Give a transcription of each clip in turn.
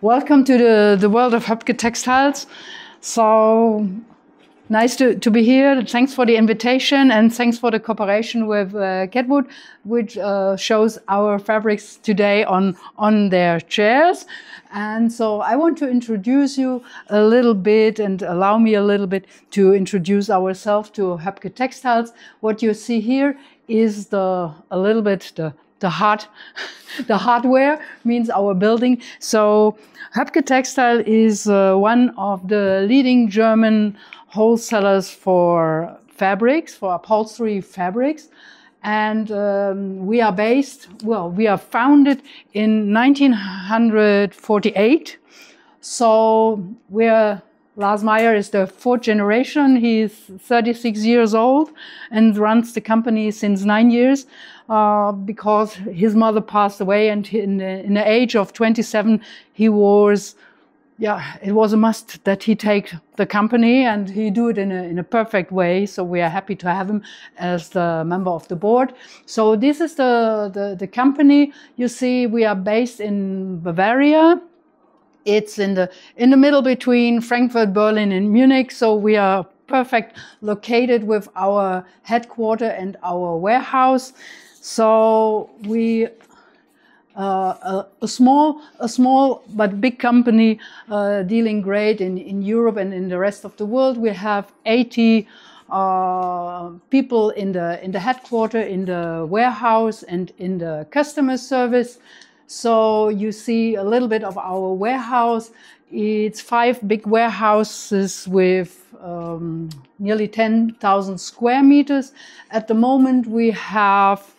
welcome to the world of Höpke Textiles. So nice to be here. Thanks for the invitation and thanks for the cooperation with Ketwood, which shows our fabrics today on their chairs. And so I want to introduce you a little bit and allow me a little bit to introduce ourselves to Höpke Textiles. What you see here is the hardware, means our building. So Höpke Textile is one of the leading German wholesalers for fabrics, for upholstery fabrics. And we are founded in 1948. So Lars Meyer is the fourth generation. He's 36 years old and runs the company since 9 years because his mother passed away, and in the age of 27, it was a must that he take the company, and he do it in a perfect way. So we are happy to have him as the member of the board. So this is the company. You see, we are based in Bavaria. It's in the middle between Frankfurt, Berlin, and Munich. So we are perfect located with our headquarters and our warehouse. So we a small but big company dealing great in Europe and in the rest of the world. We have 80 people in the headquarters, in the warehouse, and in the customer service. So you see a little bit of our warehouse. It's 5 big warehouses with nearly 10,000 square meters. At the moment, we have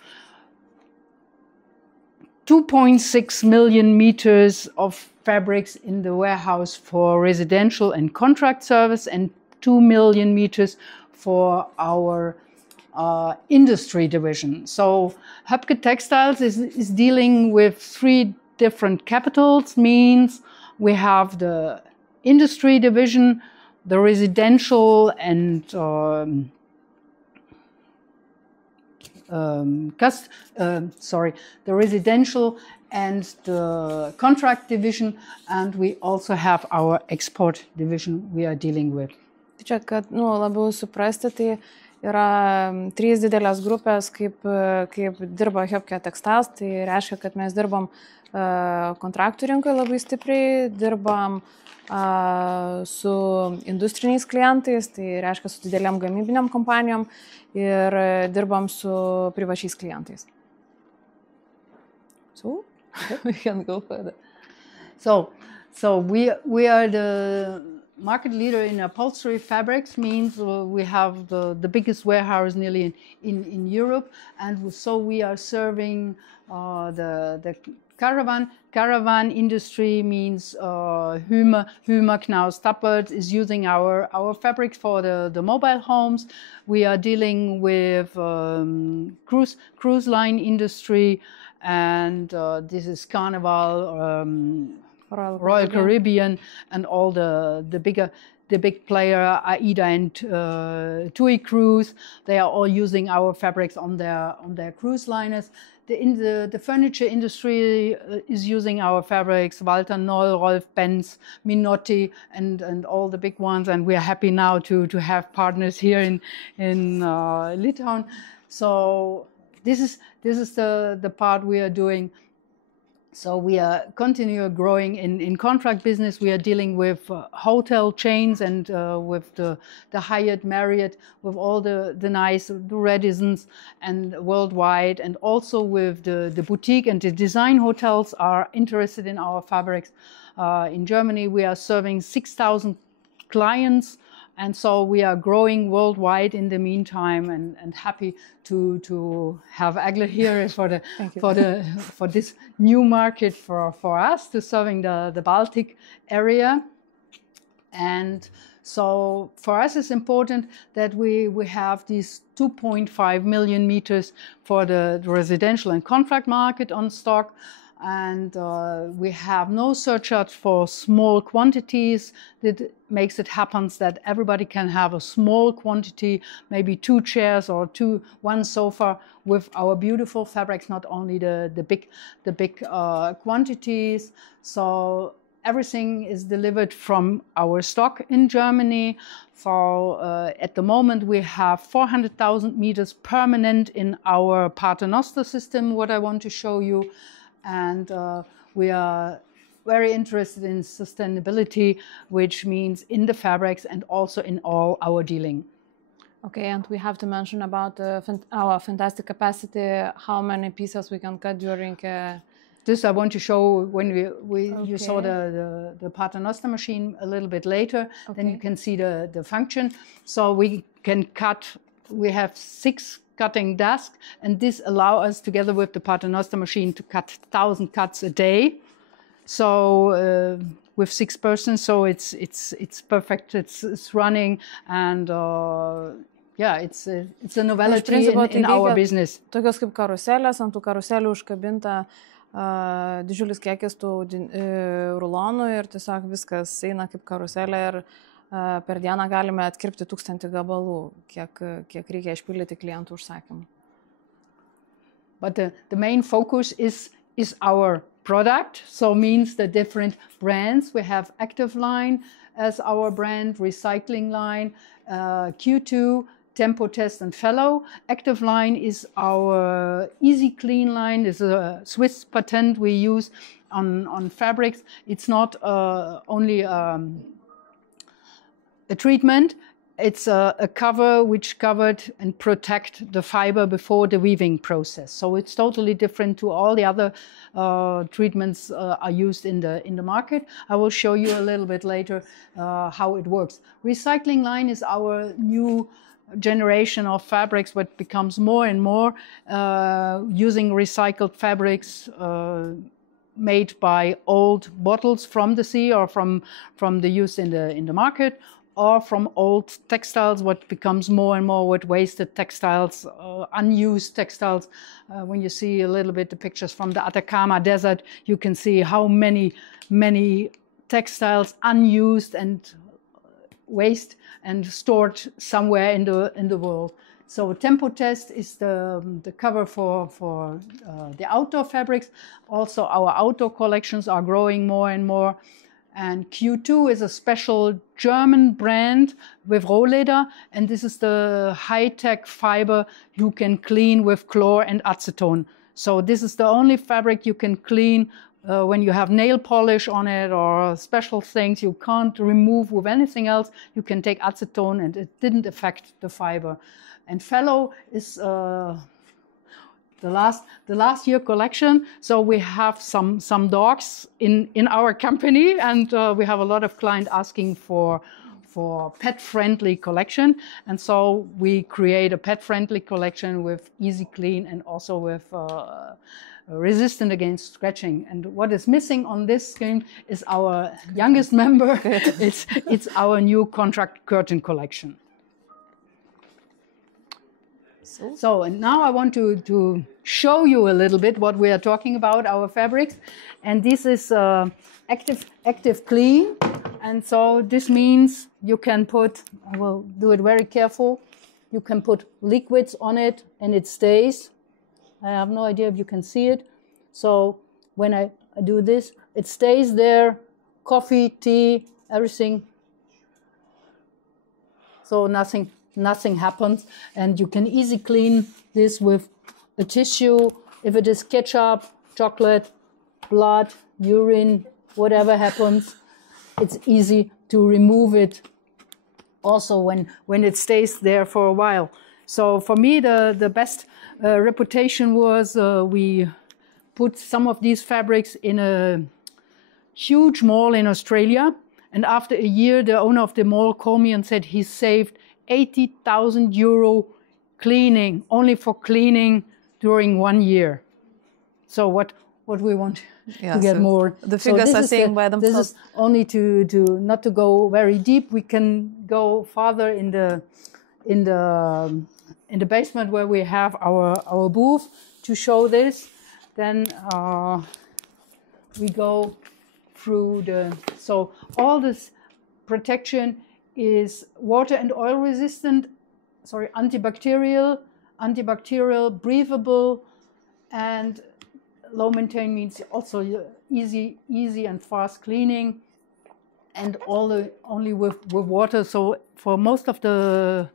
2.6 million meters of fabrics in the warehouse for residential and contract service, and 2 million meters for our industry division. So Höpke Textiles is dealing with 3 different capitals. Means we have the industry division, the residential and the residential and the contract division, and we also have our export division we are dealing with. Čia, kad labiau suprasti, tai yra 3 didelės grupės, kaip dirba Höpke Textiles. Tai reiškia, kad mes dirbam kontraktų rinkoje labai stipriai, dirbam su industriniais klientais, tai reiškia su dideliam gamybiniam kompanijom, ir dirbam su privačiais klientais. So we can go further. So we are the market leader in upholstery fabrics. Means we have the biggest warehouse nearly in Europe, and so we are serving the caravan industry. Means Hymer, Knaus Tappert is using our fabrics for the mobile homes. We are dealing with cruise line industry, and this is Carnival, Royal Caribbean, and all the big player, AIDA and TUI Cruise. They are all using our fabrics on their cruise liners. The furniture industry is using our fabrics, Walter Noll, Rolf Benz, Minotti, and all the big ones. And we are happy now to have partners here in Litauen. So this is the part we are doing. So we are continuing growing in contract business. We are dealing with hotel chains and with the Hyatt, Marriott, with all the nice, the Radissons and worldwide, and also with the boutique and the design hotels are interested in our fabrics. In Germany, we are serving 6,000 clients. And so we are growing worldwide in the meantime, and happy to have Agle here for this new market for us, to serving the Baltic area. And so for us it's important that we have these 2.5 million meters for the residential and contract market on stock. And we have no surcharge for small quantities. That makes it happen that everybody can have a small quantity, maybe 2 chairs or 1 sofa with our beautiful fabrics, not only the big quantities. So everything is delivered from our stock in Germany. So at the moment we have 400,000 meters permanent in our Paternoster system, what I want to show you. And we are very interested in sustainability, which means in the fabrics and also in all our dealing. Okay, and we have to mention about our fantastic capacity, how many pieces we can cut during... This I want to show when you saw the Paternoster machine a little bit later, then you can see the function. So we can cut, we have 6 cutting desks, and this allows us, together with the Paternoster machine, to cut 1,000 cuts a day. So with 6 persons, so it's perfect. It's running, and yeah, it's a novelty in our business. Tokios kaip karuselės, ant tų karuselių užkabinta didžiulis kiekis tų rulonų ir tiesiog viskas eina kaip karuselė ir per dieną galime atkirpti 1000 gabalų, kiek reikia išpildyti klientų užsakymų. But the main focus is our product, so means the different brands. We have Active Line as our brand, Recycling Line, Q2, Tempo Test and Fellow. Active Line is our Easy Clean line. It's a Swiss patent we use on fabrics. It's not only a treatment. It's a cover which covered and protect the fiber before the weaving process. So it's totally different to all the other treatments are used in the market. I will show you a little bit later how it works. Recycling Line is our new generation of fabrics, what becomes more and more using recycled fabrics made by old bottles from the sea or from the use in the market, or from old textiles, what becomes more and more with wasted textiles, unused textiles. When you see a little bit the pictures from the Atacama Desert, you can see how many textiles unused and waste and stored somewhere in the world. So Tempo Test is the cover for the outdoor fabrics. Also our outdoor collections are growing more and more. And Q2 is a special German brand with Rohleder, and this is the high-tech fiber you can clean with chlor and acetone. So this is the only fabric you can clean when you have nail polish on it or special things you can't remove with anything else. You can take acetone and it didn't affect the fiber. And Fellow is the last year collection. So we have some dogs in our company, and we have a lot of clients asking for pet-friendly collection, and so we create a pet-friendly collection with easy clean and also with resistant against scratching. And what is missing on this screen is our youngest member. It's our new contract curtain collection. So and now I want to show you a little bit what we are talking about, our fabrics. And this is active clean. And so this means you can put, I will do it very careful, you can put liquids on it and it stays. I have no idea if you can see it. So when I do this, it stays there, coffee, tea, everything. So nothing happens, and you can easily clean this with a tissue. If it is ketchup, chocolate, blood, urine, whatever happens, it's easy to remove it also when it stays there for a while. So for me, the best reputation was we put some of these fabrics in a huge mall in Australia, and after a year, the owner of the mall called me and said he saved 80,000 euro cleaning, only for cleaning during 1 year. So what we want to get more. The figures are saying by themselves. This is only to not to go very deep. We can go farther in the basement where we have our booth to show this. Then we go through so all this protection is water and oil resistant, antibacterial, breathable, and low maintain means also easy and fast cleaning, and only with water. So for most of the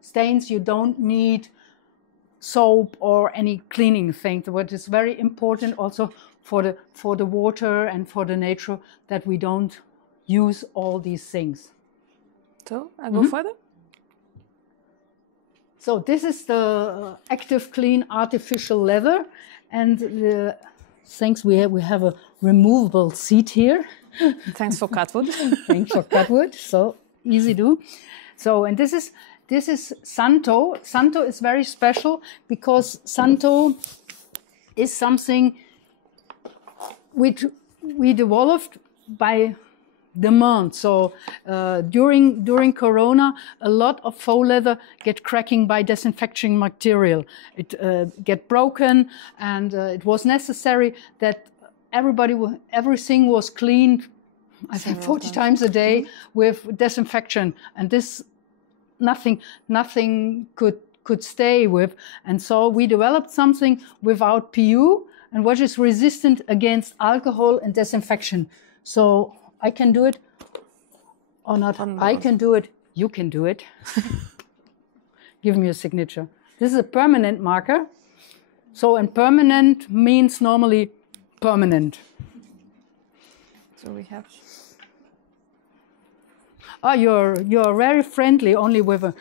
stains, you don't need soap or any cleaning things. What is very important also for the water and for the nature, that we don't use all these things. So I go further. So this is the Active Clean artificial leather, and the things we have a removable seat here. Thanks for cutwood. Thanks for cutwood. So easy to. So, and this is Santo. Santo is very special because Santo is something which we developed by demand. So during Corona, a lot of faux leather get cracking by disinfecting material. It get broken, and it was necessary that everything was cleaned, I think 40 times a day with disinfection, and this nothing could stay with. And so we developed something without PU and which is resistant against alcohol and disinfection. So I can do it or not. I can do it. You can do it. Give me a signature. This is a permanent marker. So, and permanent means normally permanent. So we have. Oh, you're very friendly, only with a.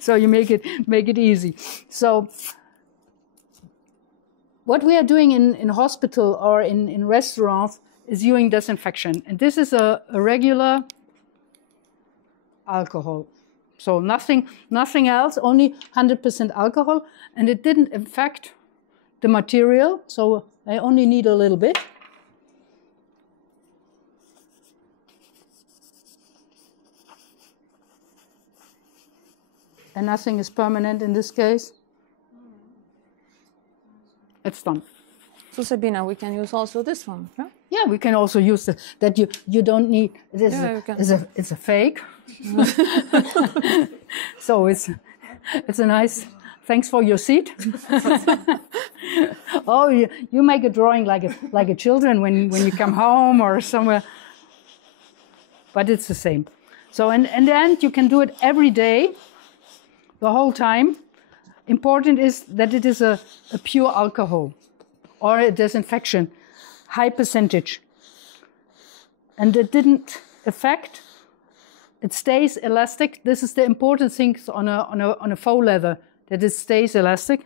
So you make it easy. So what we are doing in hospital or in restaurants is using disinfection, and this is a regular alcohol. So nothing else, only 100% alcohol, and it didn't affect the material. So I only need a little bit. And nothing is permanent in this case. It's done. So Sabina, we can use also this one, yeah? Yeah, we can also use that. You don't need. It's a fake. So it's a nice. Thanks for your seat. Oh, you make a drawing like a children when you come home or somewhere. But it's the same. So in the end, you can do it every day, the whole time. Important is that it is a pure alcohol or a disinfection, high percentage. And it didn't affect, it stays elastic. This is the important thing on a faux leather, that it stays elastic.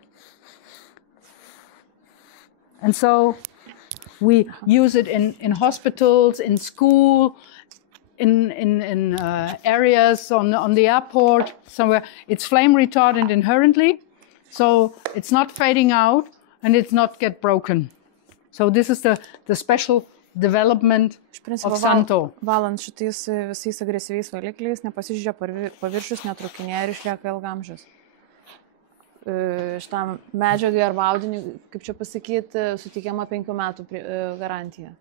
And so we use it in hospitals, in school, in areas on the airport, somewhere. It's flame retardant inherently, so it's not fading out and it's not get broken. So this is the special development of Santo. Valant šitais visais agresyviais valikliais nepasižydžia paviršius, netrūkinėja ir išlieka ilgamžius. Šitam medžiagai arba audiniui, kaip čia pasakyti, suteikiama 5 metų garantija.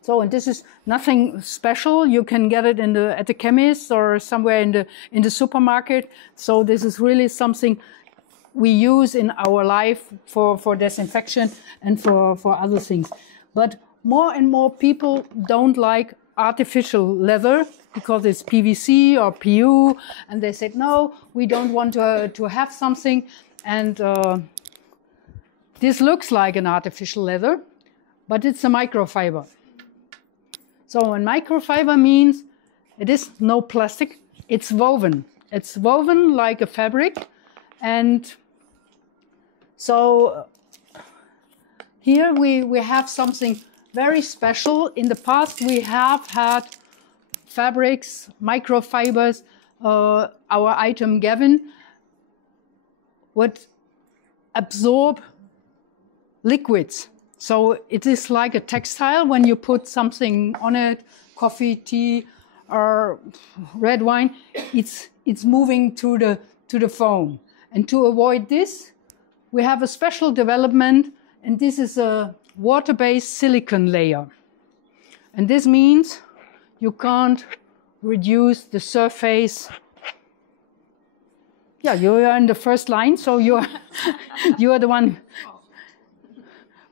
So, and this is nothing special. You can get it at the chemist or somewhere in the supermarket. So this is really something we use in our life for disinfection and for other things. But more and more people don't like artificial leather because it's PVC or PU, and they said, no, we don't want to have something. And this looks like an artificial leather, but it's a microfiber. So a microfiber means it is no plastic, it's woven. It's woven like a fabric. And so here we have something very special. In the past we have had fabrics, microfibers, our item Gavin would absorb liquids. So it is like a textile when you put something on it, coffee, tea, or red wine, it's moving to the foam. And to avoid this, we have a special development, and this is a water-based silicone layer. And this means you can't reduce the surface. Yeah, you are in the first line, so you are the one.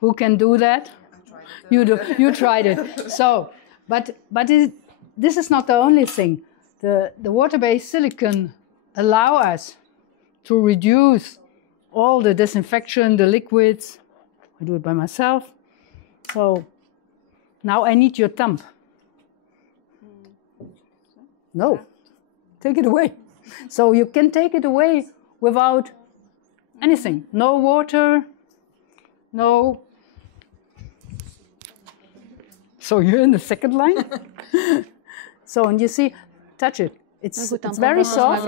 Who can do that? You do. You tried it. So, but this is not the only thing. The water-based silicon allow us to reduce all the disinfection, the liquids. I do it by myself. So now I need your thumb. No, take it away. So you can take it away without anything. No water, no. So you're in the second line. So, and you see, touch it. It's very soft.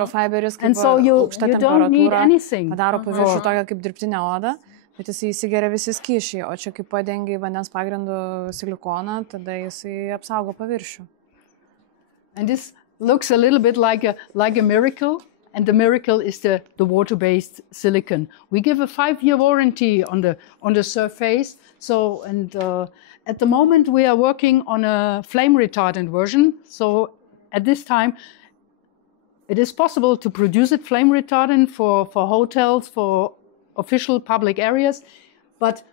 And so you don't need anything. Padaro paviršių tokią kaip dirbtinę odą, bet jisai įsigeria visi skysčiai, o čia kaip padengi vandens pagrindų silikoną, tada jisai apsaugo paviršių. And this looks a little bit like a miracle, and the miracle is the water-based silicon. We give a 5-year warranty on the surface. So, and at the moment we are working on a flame retardant version. So at this time, it is possible to produce it flame retardant for hotels, for official public areas, but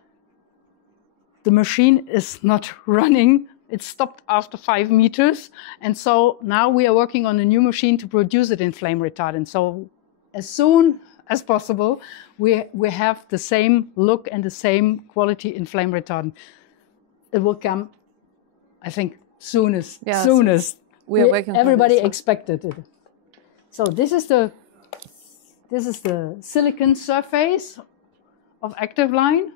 the machine is not running. It stopped after 5 meters. And so now we are working on a new machine to produce it in flame retardant. So as soon as possible, we have the same look and the same quality in flame retardant. It will come, I think, soonest. We are working. Everybody expected it. So this is the silicon surface of Active-Line.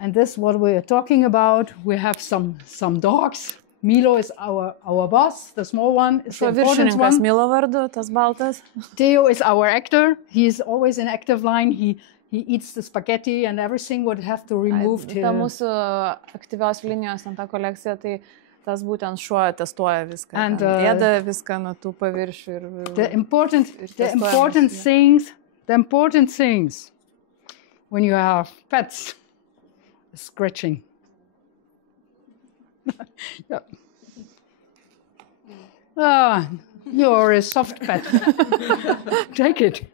And this is what we are talking about. We have some dogs. Milo is our boss. The small one is the important one. Milo vardu, tas baltas. Theo is our actor. He is always in Active-Line. He eats the spaghetti and everything would have to remove. Ta mūsų aktyvios linijos ant tą kolekciją, tai tas būtent šuo testuoja viską. And ėda viską nuo tų paviršių ir the important things when you have pets is scratching. Yeah. Ah, you're a soft pet. Take it.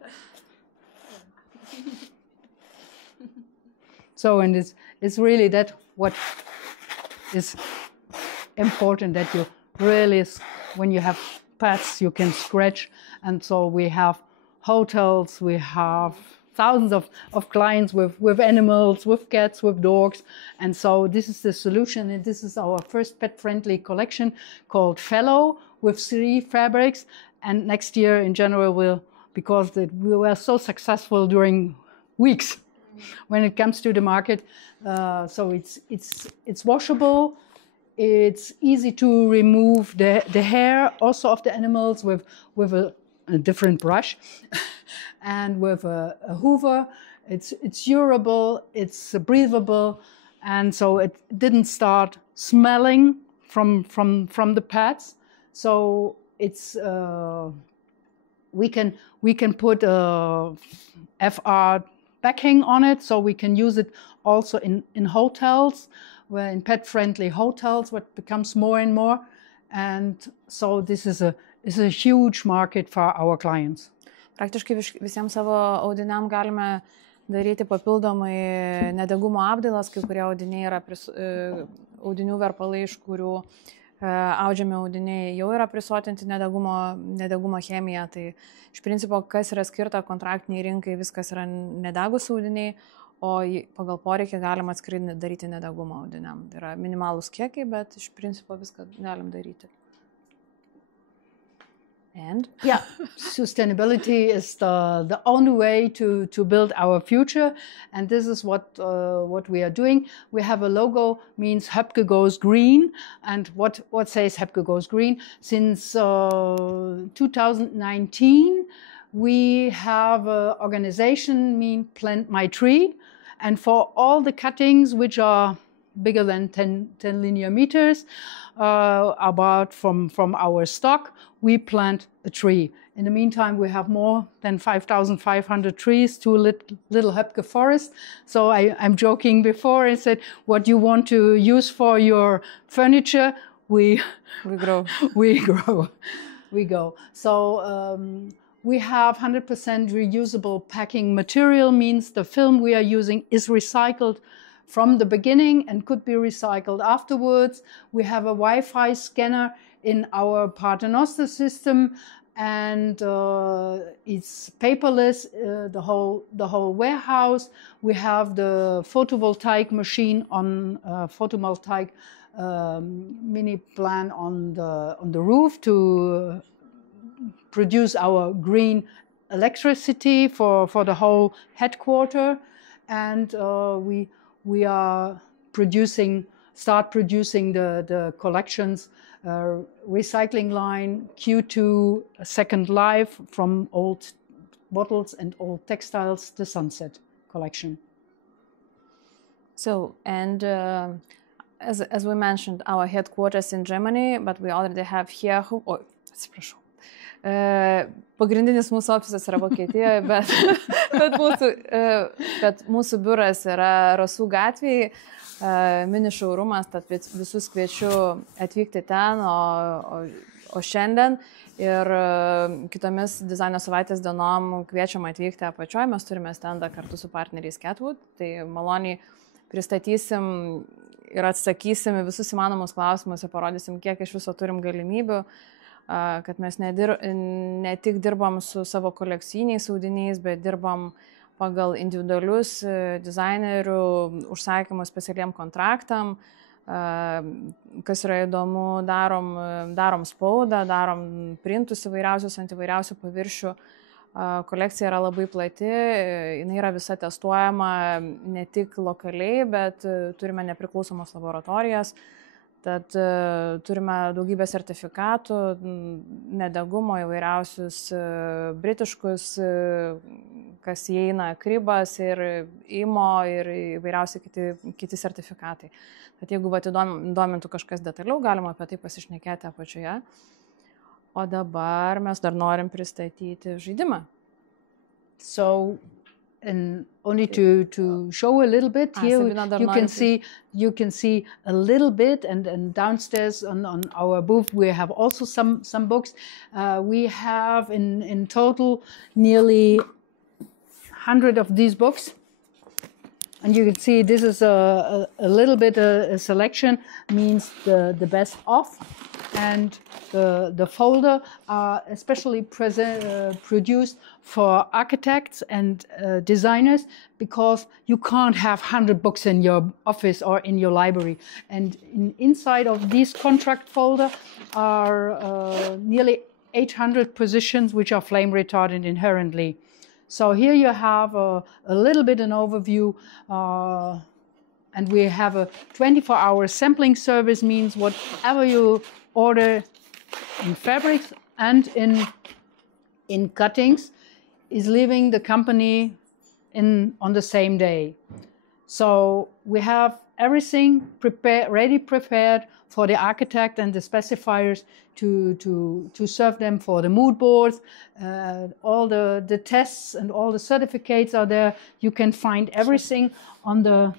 So, and it's really that what is important, that you really, when you have pets, you can scratch. And so we have hotels, we have thousands of clients with animals, with cats, with dogs. And so this is the solution. And this is our first pet-friendly collection called Fellow with 3 fabrics. And next year in January, because we were so successful during weeks when it comes to the market. So it's washable. It's easy to remove the hair also of the animals with a different brush and with a hoover. It's durable, it's breathable, and so it didn't start smelling from the pads. So it's we can put a FR backing on it, so we can use it also in hotels, where in pet-friendly hotels, what becomes more and more. And so this is a huge market for our clients. Praktiškai visiems savo audiniam galime daryti papildomai nedegumo apdailas, kai kurie audiniai yra audinių verpalai, iš kurių audžiami audiniai jau yra prisotinti nedegumo chemija. Tai iš principo, kas yra skirta kontraktiniai rinkai, viskas yra nedegus audiniai, o pagal poreikį galima atskirai daryti nedegumo audiniam. Tai yra minimalūs kiekiai, bet iš principo viską galim daryti. And yeah, sustainability is the only way to build our future, and this is what we are doing. We have a logo, means Höpke Goes Green, and what says Höpke Goes Green? Since 2019, we have an organization, Plant My Tree, and for all the cuttings which are bigger than 10 linear meters, about from our stock, we plant a tree. In the meantime, we have more than 5,500 trees, 2 little Höpke forests. So I'm joking before, I said, what you want to use for your furniture, we grow. We grow. So We have 100% reusable packing material, means the film we are using is recycled from the beginning and could be recycled afterwards. We have a Wi-Fi scanner in our Paternoster system, and it's paperless, the whole warehouse. We have the photovoltaic machine on photovoltaic mini plant on the roof to produce our green electricity for the whole headquarter, and we are start producing the collections, recycling line Q2 second life from old bottles and old textiles, the Sunset collection. So, and as we mentioned, our headquarters in Germany, but we already have here, atsiprašau. Pagrindinis mūsų ofisas yra Vokietijoje, bet mūsų biuras yra Rasų gatvėje, mini showroomas, tad visus kviečiu atvykti ten, o šiandien ir kitomis dizaino savaitės dienom kviečiam atvykti apačioje, mes turime standą kartu su partneriais Catwood, tai maloniai pristatysim ir atsakysim visus įmanomus klausimus ir parodysim, kiek iš viso turim galimybių, kad mes ne tik dirbam su savo kolekciniais audiniais, bet dirbam pagal individualius dizainerių užsakymus specialiem kontraktam. Kas yra įdomu, darom spaudą, darom printus įvairiausius ant įvairiausių paviršių. Kolekcija yra labai plati, jinai yra visa testuojama ne tik lokaliai, bet turime nepriklausomos laboratorijas. Tad turime daugybę sertifikatų, nedegumo įvairiausius britiškus, kas įeina Kribas ir IMO ir įvairiausi kiti sertifikatai. Tad jeigu domintų kažkas detaliau, galima apie tai pasišnekėti apačioje. O dabar mes dar norim pristatyti žaidimą. So, and only to show a little bit here, you can see a little bit, and downstairs on our booth we have also some books. We have in total nearly 100 of these books, and you can see this is a little bit a selection, means the best of, and the folder are especially produced for architects and designers, because you can't have 100 books in your office or in your library. And inside of this contract folder are nearly 800 positions which are flame retardant inherently. So here you have a little bit an overview, and we have a 24-hour sampling service, means whatever you order in fabrics and in cuttings is leaving the company on the same day. So we have everything prepared for the architect and the specifiers to serve them for the mood boards. All the tests and all the certificates are there. You can find everything on the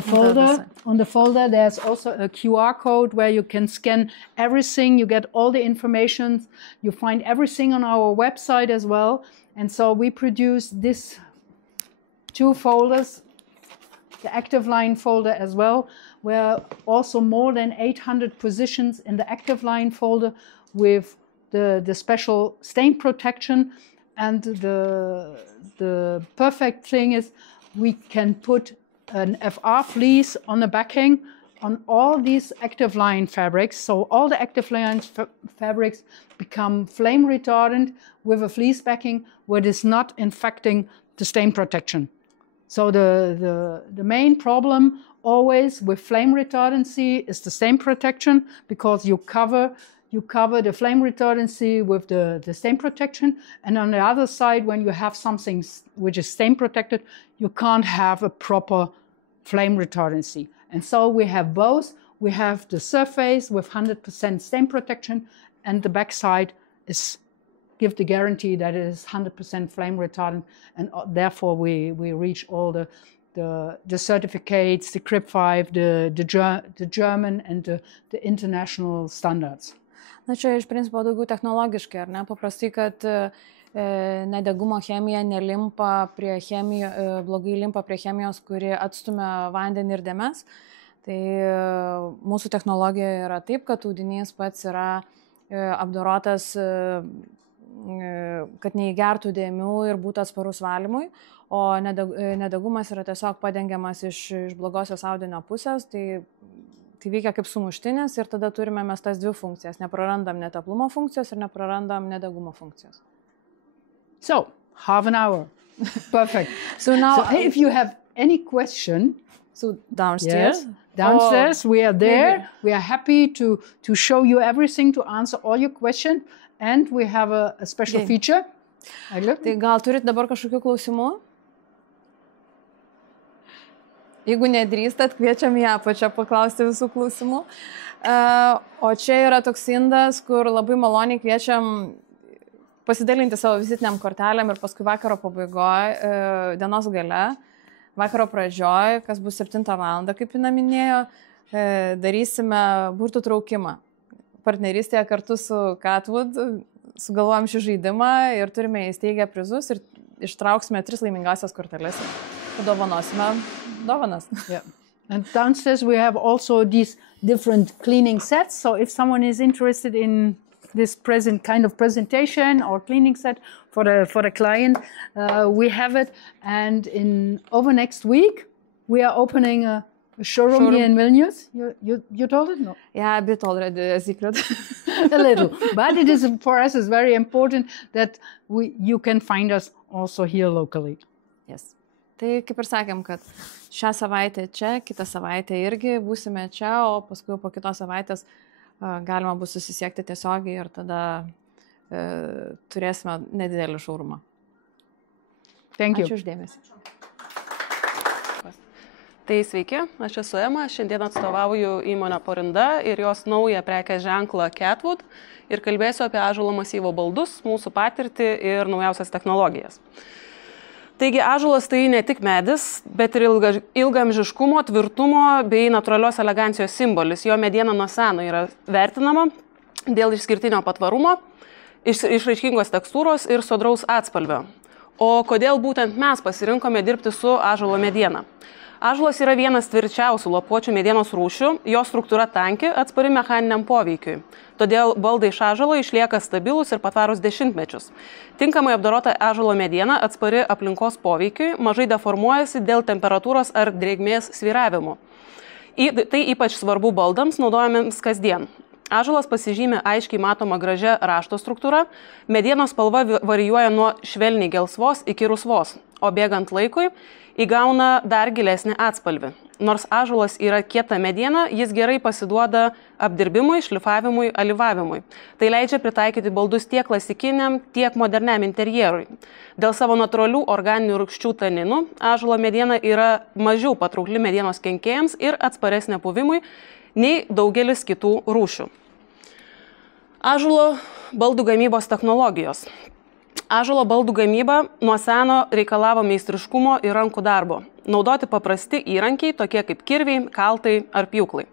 folder. On the folder, there's also a QR code where you can scan everything. You get all the information. You find everything on our website as well. And so we produce these two folders, the active line folder as well, where also more than 800 positions in the active line folder with the special stain protection. And the perfect thing is we can put an FR fleece on the backing on all these active line fabrics. So all the active line fabrics become flame retardant with a fleece backing where it is not infecting the stain protection. So the main problem always with flame retardancy is the stain protection, because you cover the flame retardancy with the stain protection, and on the other side, when you have something which is stain protected, you can't have a proper flame retardancy. And so we have both. We have the surface with 100% stain protection, and the backside give the guarantee that it is 100% flame retardant, and therefore we reach all the certificates, the CRIP 5, the German and the international standards. Na čia iš principo daugiau technologiškai, ar ne? Paprastai, kad nedegumo chemija nelimpa prie blogai limpa prie chemijos, kuri atstumia vandenį ir dėmes. Tai mūsų technologija yra taip, kad audinys pats yra apdorotas, kad neįgertų dėmių ir būtų atsparus valymui, o nedegumas yra tiesiog padengiamas iš blogosios audinio pusės. Tai veikia kaip sumuštinis ir tada turime mes tas dvi funkcijas. Neprarandam neteplumo funkcijos ir neprarandam nedegumo funkcijos. So, half an hour. Perfect. So now, if you have any question, so downstairs, we are there. We are happy to show you everything, to answer all your questions, and we have a special feature. Tai gal turit dabar kažkokių klausimų? Jeigu nedrįstat, kviečiam į apačią paklausti visų klausimų. O čia yra toks indas, kur labai maloniai kviečiam pasidalinti savo vizitiniam kortelėm ir paskui vakaro pabaigoje, dienos gale, vakaro pradžioj, kas bus 7 val. Kaip Ina minėjo, darysime burtų traukimą. Partnerystėje kartu su Catwood sugalvojom šį žaidimą ir turime įsteigę prizus ir ištrauksime 3 laimingasias korteles. Padovanosime dovanas. Yeah. And downstairs we have also these different cleaning sets. So if someone is interested in this kind of presentation or cleaning set for the client, we have it. And over next week, we are opening a showroom here in Vilnius. You told it? No. Yeah, a bit already, a secret. A little. But it is, for us, it's very important that you can find us also here locally. Yes. Tai kaip ir sakėm, kad šią savaitę čia, kitą savaitę irgi būsime čia, o paskui po kitos savaitės galima bus susisiekti tiesiogiai ir tada turėsime nedidelį šaurumą. Ačiū uždėmesį. Tai sveiki, aš esu Ema, šiandien atstovauju įmonę Porinda ir jos naują prekės ženklą Catwood ir kalbėsiu apie ąžuolo masyvo baldus, mūsų patirtį ir naujausias technologijas. Taigi ąžuolas tai ne tik medis, bet ir ilgaamžiškumo, tvirtumo bei natūralios elegancijos simbolis. Jo mediena nuo seno yra vertinama dėl išskirtinio patvarumo, išraiškingos tekstūros ir sodraus atspalvio. O kodėl būtent mes pasirinkome dirbti su ąžuolo mediena? Ąžuolas yra vienas tvirčiausių lapuočių medienos rūšių, jo struktūra tanki, atspari mechaniniam poveikiui. Todėl baldai iš ąžuolo išlieka stabilus ir patvarus dešimtmečius. Tinkamai apdorota ąžuolo mediena atspari aplinkos poveikiui, mažai deformuojasi dėl temperatūros ar drėgmės svyravimų. Tai ypač svarbu baldams naudojamiems kasdien. Ąžuolas pasižymi aiškiai matoma gražia rašto struktūra, medienos spalva varijuoja nuo švelniai gelsvos iki rusvos, o bėgant laikui įgauna dar gilesnį atspalvį. Nors ąžuolas yra kieta mediena, jis gerai pasiduoda apdirbimui, šlifavimui, alyvavimui. Tai leidžia pritaikyti baldus tiek klasikiniam, tiek moderniam interjerui. Dėl savo natūralių organinių rūgščių taninų, ąžuolo mediena yra mažiau patraukli medienos kenkėjams ir atsparesnė puvimui nei daugelis kitų rūšių. Ąžuolo baldų gamybos technologijos. Ąžuolo baldų gamyba nuo seno reikalavo meistriškumo ir rankų darbo. Naudoti paprasti įrankiai, tokie kaip kirviai, kaltai ar pjūklai.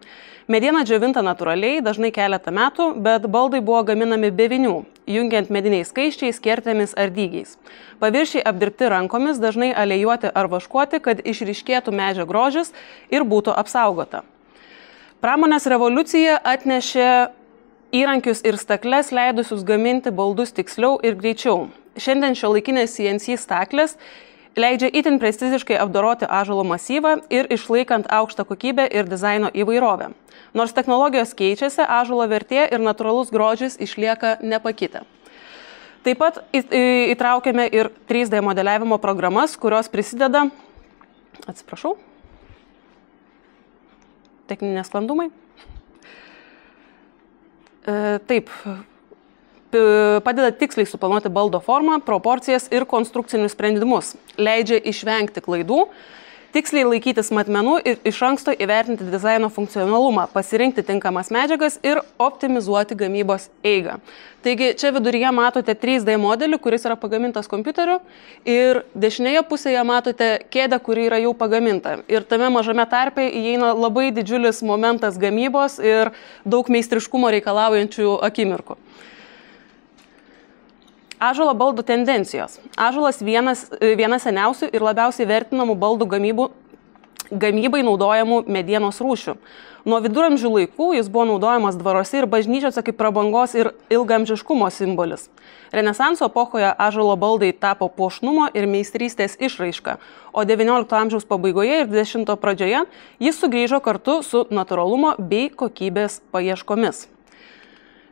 Mediena džiovinta natūraliai, dažnai keletą metų, bet baldai buvo gaminami be vinių, jungiant mediniais skaiščiais, kertėmis ar dygiais. Paviršiai apdirbti rankomis, dažnai aliejuoti ar vaškuoti, kad išryškėtų medžio grožis ir būtų apsaugota. Pramonės revoliucija atnešė įrankius ir stakles, leidusius gaminti baldus tiksliau ir greičiau. Šiandien šiuolaikinės CNC staklės leidžia itin preciziškai apdoroti ąžuolo masyvą ir išlaikant aukštą kokybę ir dizaino įvairovę. Nors technologijos keičiasi, ąžuolo vertė ir natūralus grožis išlieka nepakitę. Taip pat įtraukėme ir 3D modeliavimo programas, kurios prisideda, techniniai nesklandumai. Taip, padeda tiksliai suplanuoti baldo formą, proporcijas ir konstrukcinius sprendimus. Leidžia išvengti klaidų, Tiksliai laikytis matmenų ir iš anksto įvertinti dizaino funkcionalumą, pasirinkti tinkamas medžiagas ir optimizuoti gamybos eigą. Taigi čia viduryje matote 3D modelį, kuris yra pagamintas kompiuteriu ir dešinėje pusėje matote kėdę, kuri yra jau pagaminta. Ir tame mažame tarpe įeina labai didžiulis momentas gamybos ir daug meistriškumo reikalaujančių akimirkų. Ąžuolo baldų tendencijos. Ąžuolas viena seniausių ir labiausiai vertinamų baldų gamybai naudojamų medienos rūšių. Nuo viduramžių laikų jis buvo naudojamas dvaruose ir bažnyčiose kaip prabangos ir ilgaamžiškumo simbolis. Renesanso epochoje ąžuolo baldai tapo puošnumo ir meistrystės išraiška, o XIX amžiaus pabaigoje ir XX pradžioje jis sugrįžo kartu su natūralumo bei kokybės paieškomis.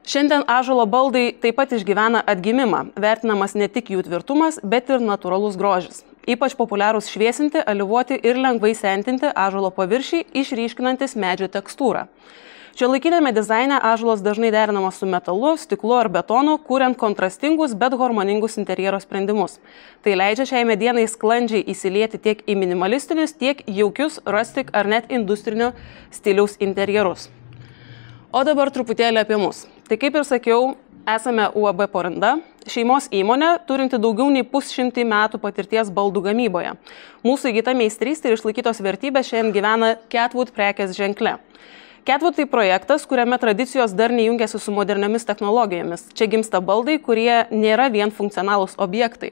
Šiandien ąžuolo baldai taip pat išgyvena atgimimą, vertinamas ne tik jų tvirtumas, bet ir natūralus grožis. Ypač populiarūs šviesinti, aliuvuoti ir lengvai sentinti ąžuolo paviršiai, išryškinantis medžio tekstūrą. Šiuolaikiniame dizaine ąžuolas dažnai derinamas su metalu, stiklu ar betonu, kuriant kontrastingus, bet harmoningus interjero sprendimus. Tai leidžia šiai medienai sklandžiai įsilieti tiek į minimalistinius, tiek jaukius, rustic ar net industrinio stiliaus interjerus. O dabar truputėlį apie mus. Tai kaip ir sakiau, esame UAB Porinda, šeimos įmonė, turinti daugiau nei 100 metų patirties baldų gamyboje. Mūsų įgyta meistrystė ir išlaikytos vertybės šiandien gyvena Catwood prekės ženkle. Catwood tai projektas, kuriame tradicijos darniai jungiasi su moderniomis technologijomis. Čia gimsta baldai, kurie nėra vien funkcionalūs objektai.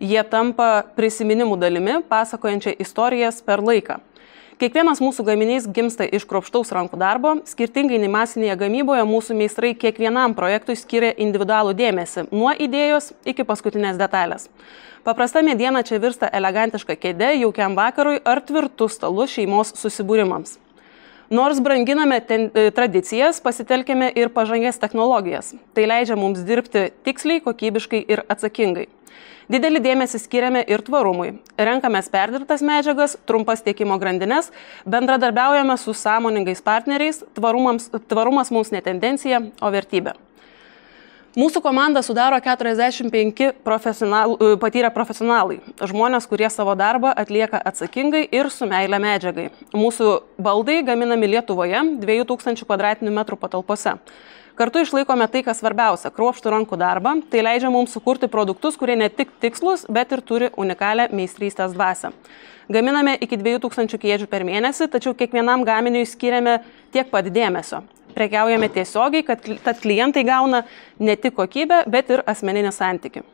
Jie tampa prisiminimų dalimi, pasakojančia istorijas per laiką. Kiekvienas mūsų gaminys gimsta iš kruopštaus rankų darbo, skirtingai nei masinėje gamyboje mūsų meistrai kiekvienam projektui skiria individualų dėmesį, nuo idėjos iki paskutinės detalės. Paprasta mediena čia virsta elegantiška kėde, jaukiam vakarui ar tvirtu stalu šeimos susibūrimams. Nors branginame tradicijas, pasitelkėme ir pažangės technologijas. Tai leidžia mums dirbti tiksliai, kokybiškai ir atsakingai. Didelį dėmesį skiriame ir tvarumui. Renkamės perdirbtas medžiagas, trumpas tiekimo grandines, bendradarbiaujame su sąmoningais partneriais, tvarumas mums ne tendencija, o vertybė. Mūsų komandą sudaro 45 patyrę profesionalai, žmonės, kurie savo darbą atlieka atsakingai ir su meile medžiagai. Mūsų baldai gaminami Lietuvoje 2000 m2 patalpose. Kartu išlaikome tai, kas svarbiausia – kruopštų rankų darbą. Tai leidžia mums sukurti produktus, kurie ne tik tikslus, bet ir turi unikalią meistrystės dvasią. Gaminame iki 2000 kėdžių per mėnesį, tačiau kiekvienam gaminiui skiriame tiek pat dėmesio. Prekiaujame tiesiogiai, kad klientai gauna ne tik kokybę, bet ir asmeninį santykį.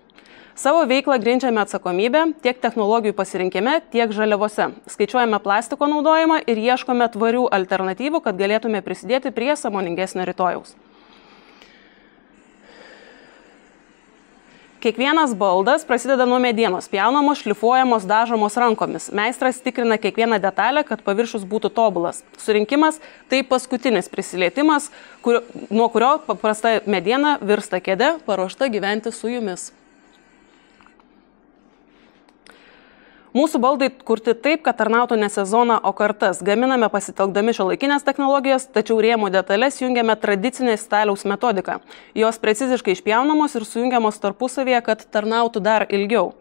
Savo veiklą grindžiame atsakomybę tiek technologijų pasirinkime, tiek žaliavose. Skaičiuojame plastiko naudojimą ir ieškome tvarių alternatyvų, kad galėtume prisidėti prie sąmoningesnio rytojaus. Kiekvienas baldas prasideda nuo medienos, pjaunamos, šlifuojamos, dažomos rankomis. Meistras tikrina kiekvieną detalę, kad paviršius būtų tobulas. Surinkimas tai paskutinis prisilietimas, nuo kurio paprasta mediena virsta kėde, paruošta gyventi su jumis. Mūsų baldai kurti taip, kad tarnautų ne sezoną, o kartas. Gaminame pasitelkdami šiuolaikinės technologijas, tačiau rėmų detalės jungiame tradicinės staliaus metodiką. Jos preciziškai išpjaunamos ir sujungiamos tarpusavėje, kad tarnautų dar ilgiau.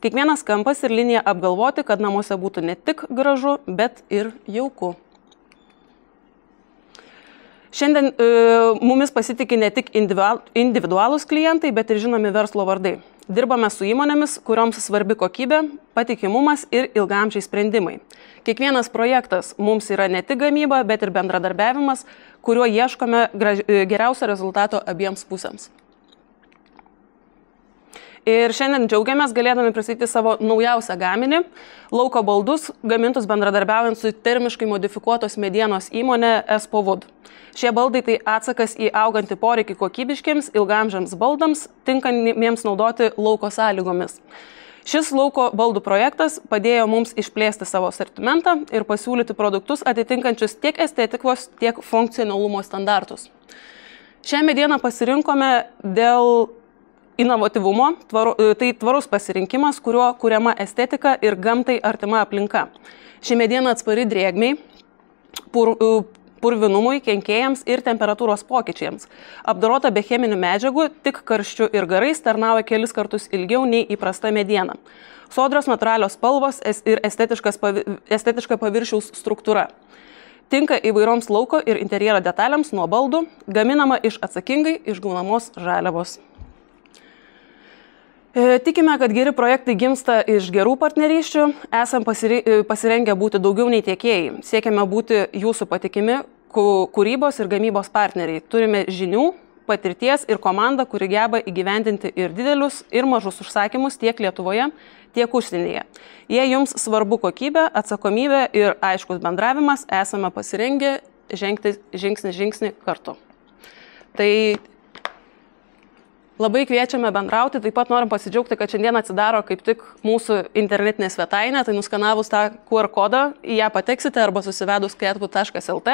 Kiekvienas kampas ir linija apgalvoti, kad namuose būtų ne tik gražu, bet ir jauku. Šiandien mumis pasitikė ne tik individualūs klientai, bet ir žinomi verslo vardai. Dirbame su įmonėmis, kurioms svarbi kokybė, patikimumas ir ilgaamžiai sprendimai. Kiekvienas projektas mums yra ne tik gamyba, bet ir bendradarbiavimas, kuriuo ieškome geriausio rezultato abiems pusėms. Ir šiandien džiaugiamės galėdami pristatyti savo naujausią gaminį – lauko baldus, gamintus bendradarbiaujant su termiškai modifikuotos medienos įmonė Espowood. Šie baldai tai atsakas į augantį poreikį kokybiškiams, ilgaamžiams baldams, tinkamiems naudoti lauko sąlygomis. Šis lauko baldų projektas padėjo mums išplėsti savo asortimentą ir pasiūlyti produktus atitinkančius tiek estetikos, tiek funkcionalumo standartus. Šią medieną pasirinkome dėl inovatyvumo, tai tvarus pasirinkimas, kuriuo kuriama estetika ir gamtai artima aplinka. Ši mediena atspari drėgmei, purvinumui, kenkėjams ir temperatūros pokyčiams. Apdorota be cheminių medžiagų, tik karščiu ir garais tarnauja kelis kartus ilgiau nei įprasta mediena. Sodrios natūralios spalvos ir estetiška paviršiaus struktūra. Tinka įvairioms lauko ir interjero detalėms nuo baldų, gaminama iš atsakingai išgaunamos žaliavos. Tikime, kad geri projektai gimsta iš gerų partnerysčių, esam pasirengę būti daugiau nei tiekėjai, siekiame būti jūsų patikimi kūrybos ir gamybos partneriai. Turime žinių, patirties ir komandą, kuri geba įgyvendinti ir didelius, ir mažus užsakymus tiek Lietuvoje, tiek užsienyje. Jei jums svarbu kokybė, atsakomybė ir aiškus bendravimas, esame pasirengę žengti žingsnį kartu. Tai labai kviečiame bendrauti, taip pat norim pasidžiaugti, kad šiandien atsidaro kaip tik mūsų internetinė svetainė, tai nuskanavus tą QR kodą, į ją pateksite arba susivedus catwood.lt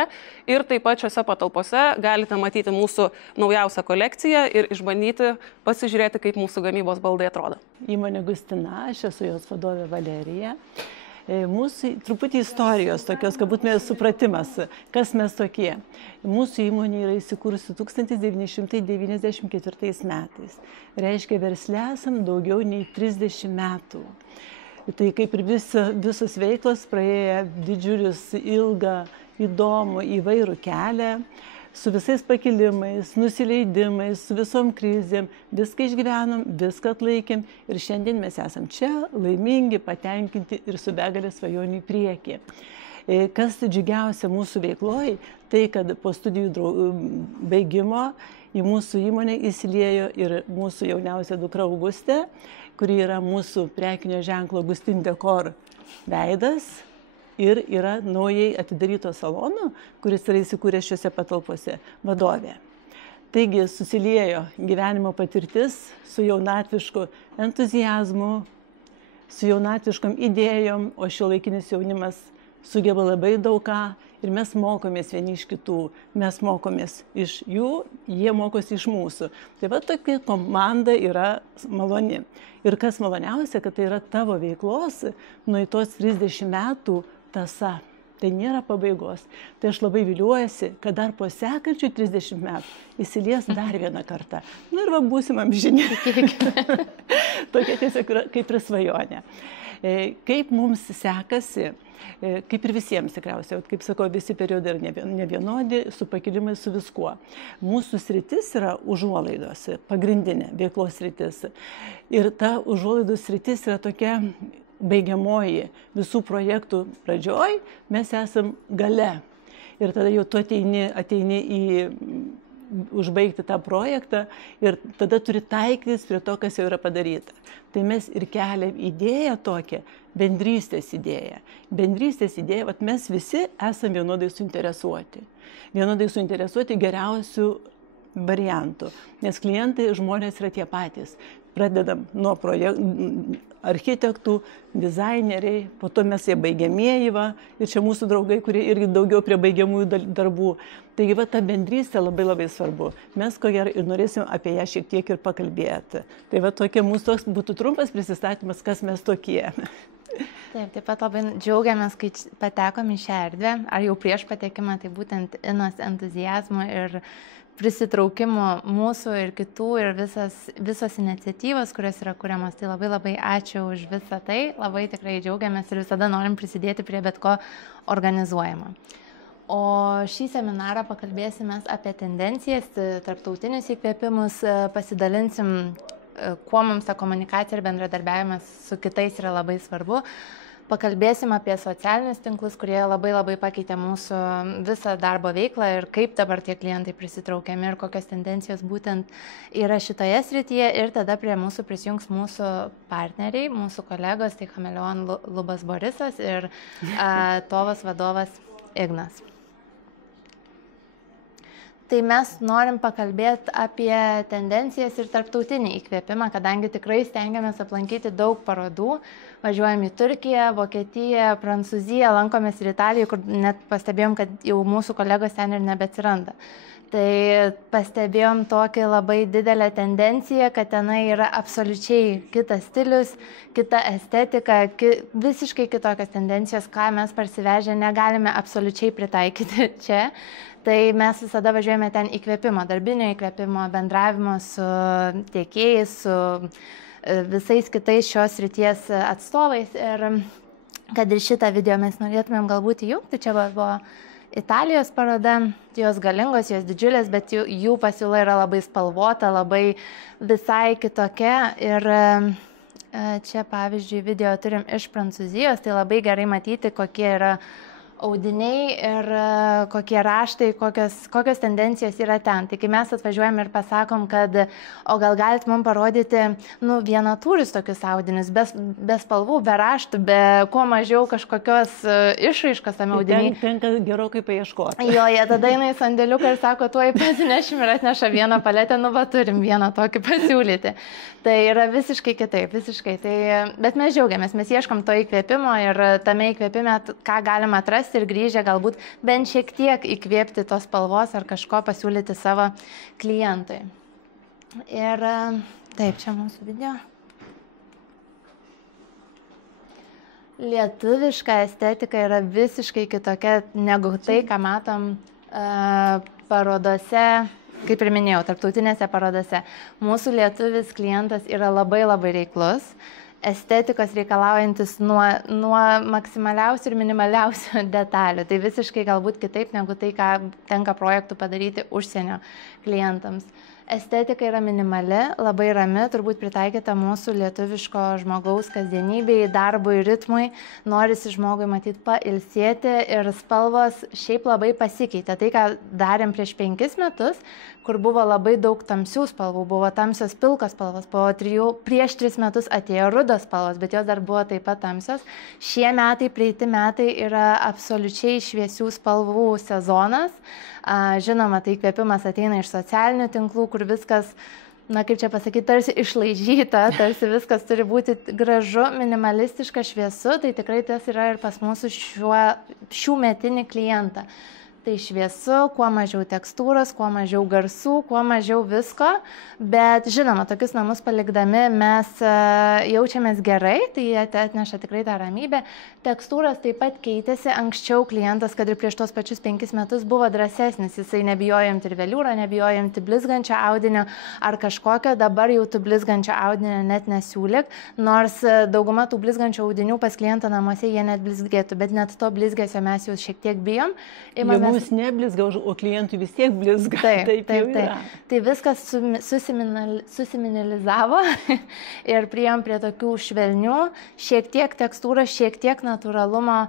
ir taip pat šiose patalpose galite matyti mūsų naujausią kolekciją ir išbandyti pasižiūrėti, kaip mūsų gamybos baldai atrodo. Įmonė Gustina, aš esu jos vadovė Valerija. Mūsų truputį istorijos tokios, kad būtume supratimas, kas mes tokie. Mūsų įmonė yra įsikūrusi 1994 metais. Reiškia, versle esam daugiau nei 30 metų. Tai kaip ir visos veiklos praėję didžiulius, ilgą, įdomų, įvairų kelią, su visais pakilimais, nusileidimais, su visom krizėm, viską išgyvenom, viską atlaikėm ir šiandien mes esam čia, laimingi, patenkinti ir su begalė svajonių į priekį. Kas džiugiausia mūsų veikloj, tai kad po studijų baigimo į mūsų įmonę įsiliejo ir mūsų jauniausia dukra Augustė, kuri yra mūsų prekinio ženklo Gustin Decor veidas. Ir yra naujai atidaryto salono, kuris yra įsikūręs šiuose patalpose, vadovė. Taigi susiliejo gyvenimo patirtis su jaunatvišku entuziazmu, su jaunatviškom idėjom, o šiuolaikinis jaunimas sugeba labai daug ką ir mes mokomės vieni iš kitų, mes mokomės iš jų, jie mokosi iš mūsų. Tai va tokia komanda yra maloni. Ir kas maloniausia, kad tai yra tavo veiklos nuo tos 30 metų tąsa. Tai nėra pabaigos. Tai aš labai viliuosi, kad dar po sekančių 30 metų įsilies dar vieną kartą. Nu ir va būsim amžini. Tokia tiesiog kaip ir svajonė. Kaip mums sekasi, kaip ir visiems tikriausiai, kaip sakau, visi periodai yra nevienodi, su pakilimais, su viskuo. Mūsų sritis yra užuolaidos, pagrindinė veiklos sritis. Ir ta užuolaidų sritis yra tokia baigiamoji visų projektų pradžioj, mes esam gale. Ir tada jau tu ateini į užbaigti tą projektą ir tada turi taikytis prie to, kas jau yra padaryta. Tai mes ir keliam idėją tokią, bendrystės idėją. Bendrystės idėja, vat mes visi esam vienodai suinteresuoti. Vienodai suinteresuoti geriausių variantų, nes klientai, žmonės yra tie patys. Pradedam nuo architektų, dizaineriai, po to mes jie baigiamieji ir čia mūsų draugai, kurie irgi daugiau prie baigiamųjų darbų. Taigi va, ta bendrystė labai labai svarbu. Mes ko gero ir norėsim apie ją šiek tiek ir pakalbėti. Tai va tokia mūsų toks būtų trumpas prisistatymas, kas mes tokie. Taip pat labai džiaugiamės, kai patekom į šią erdvę, ar jau prieš patekimą, tai būtent Inos entuziazmo ir prisitraukimo mūsų ir kitų ir visos iniciatyvos, kurios yra kuriamas. Tai labai labai ačiū už visą tai, labai tikrai džiaugiamės ir visada norim prisidėti prie bet ko organizuojama. O šį seminarą pakalbėsime apie tendencijas, tarptautinius įkvėpimus, pasidalinsim, kuo mums ta komunikacija ir bendradarbiavimas su kitais yra labai svarbu. Pakalbėsim apie socialinius tinklus, kurie labai labai pakeitė mūsų visą darbo veiklą ir kaip dabar tie klientai prisitraukiami ir kokios tendencijos būtent yra šitoje srityje. Ir tada prie mūsų prisijungs mūsų partneriai, mūsų kolegos, tai Chameleon Lubas Borisas ir Tovas vadovas Ignas. Tai mes norim pakalbėti apie tendencijas ir tarptautinį įkvėpimą, kadangi tikrai stengiamės aplankyti daug parodų. Važiuojam į Turkiją, Vokietiją, Prancūziją, lankomės ir Italiją, kur net pastebėjom, kad jau mūsų kolegos ten ir nebeatsiranda. Tai pastebėjom tokį labai didelę tendenciją, kad tenai yra absoliučiai kitas stilius, kita estetika, visiškai kitokios tendencijos, ką mes parsivežę negalime absoliučiai pritaikyti čia. Tai mes visada važiuojame ten įkvėpimo, darbinio įkvėpimo, bendravimo su tiekėjais, su visais kitais šios srities atstovais. Ir kad ir šitą video mes norėtumėm galbūt įjungti, čia buvo Italijos paroda, jos galingos, jos didžiulės, bet jų pasiūla yra labai spalvota, labai visai kitokia. Ir čia, pavyzdžiui, video turim iš Prancūzijos, tai labai gerai matyti, kokie yra audiniai ir kokie raštai, kokios tendencijos yra ten. Tai kai mes atvažiuojam ir pasakom, kad o gal galit mums parodyti vienatūrius tokius audinius, be spalvų, be raštų, be kuo mažiau kažkokios išraiškos tame audiniai. Tenka gerokai paieškoti. Jo, jie tada eina į sandėliuką ir sako, tuoj pasinešim ir atneša vieną paletę, turim vieną tokį pasiūlyti. Tai yra visiškai kitaip, visiškai. Bet mes džiaugiamės, mes ieškom to įkvėpimo ir tame įkvėpime, ką galima atrasti ir grįžę galbūt bent šiek tiek įkvėpti tos spalvos ar kažko pasiūlyti savo klientui. Ir taip, čia mūsų video. Lietuviška estetika yra visiškai kitokia negu tai, ką matom parodose, kaip ir minėjau, tarptautinėse parodose. Mūsų lietuvis klientas yra labai labai reiklus. Estetikos reikalaujantis nuo maksimaliausių ir minimaliausių detalių. Tai visiškai galbūt kitaip negu tai, ką tenka projektų padaryti užsienio klientams. Estetika yra minimali, labai rami, turbūt pritaikyta mūsų lietuviško žmogaus kasdienybei, darbui, ritmui. Norisi žmogui matyti pailsėti ir spalvos šiaip labai pasikeitė. Tai, ką darėm prieš 5 metus, kur buvo labai daug tamsių spalvų, buvo tamsios pilkos spalvos, prieš 3 metus atėjo rudos spalvos, bet jos dar buvo taip pat tamsios. Šie metai, praeiti metai yra absoliučiai šviesių spalvų sezonas. Žinoma, tai įkvėpimas ateina iš socialinių tinklų, kur viskas, kaip čia pasakyti, tarsi išlaižyta, tarsi viskas turi būti gražu, minimalistiška, šviesu, tai tikrai tas yra ir pas mūsų šių metinį klientą. Tai šviesu, kuo mažiau tekstūros, kuo mažiau garsų, kuo mažiau visko, bet žinoma, tokius namus palikdami mes jaučiamės gerai, tai jie atneša tikrai tą ramybę. Tekstūros taip pat keitėsi, anksčiau klientas, kad ir prieš tos pačius 5 metus buvo drąsesnis, jisai nebijojo imti ir veliūrą, nebijojo imti blizgančio audinio ar kažkokio, dabar jau tu blizgančio audinio net nesiūlyk, nors dauguma tų blizgančių audinių pas klientą namuose jie net blizgėtų, bet net to blizgėsio mes jau šiek tiek bijom. Mums neblizga, o klientui vis tiek blizga. Taip. Tai viskas susiminalizavo ir priėjom prie tokių švelnių, šiek tiek tekstūros, šiek tiek natūralumo,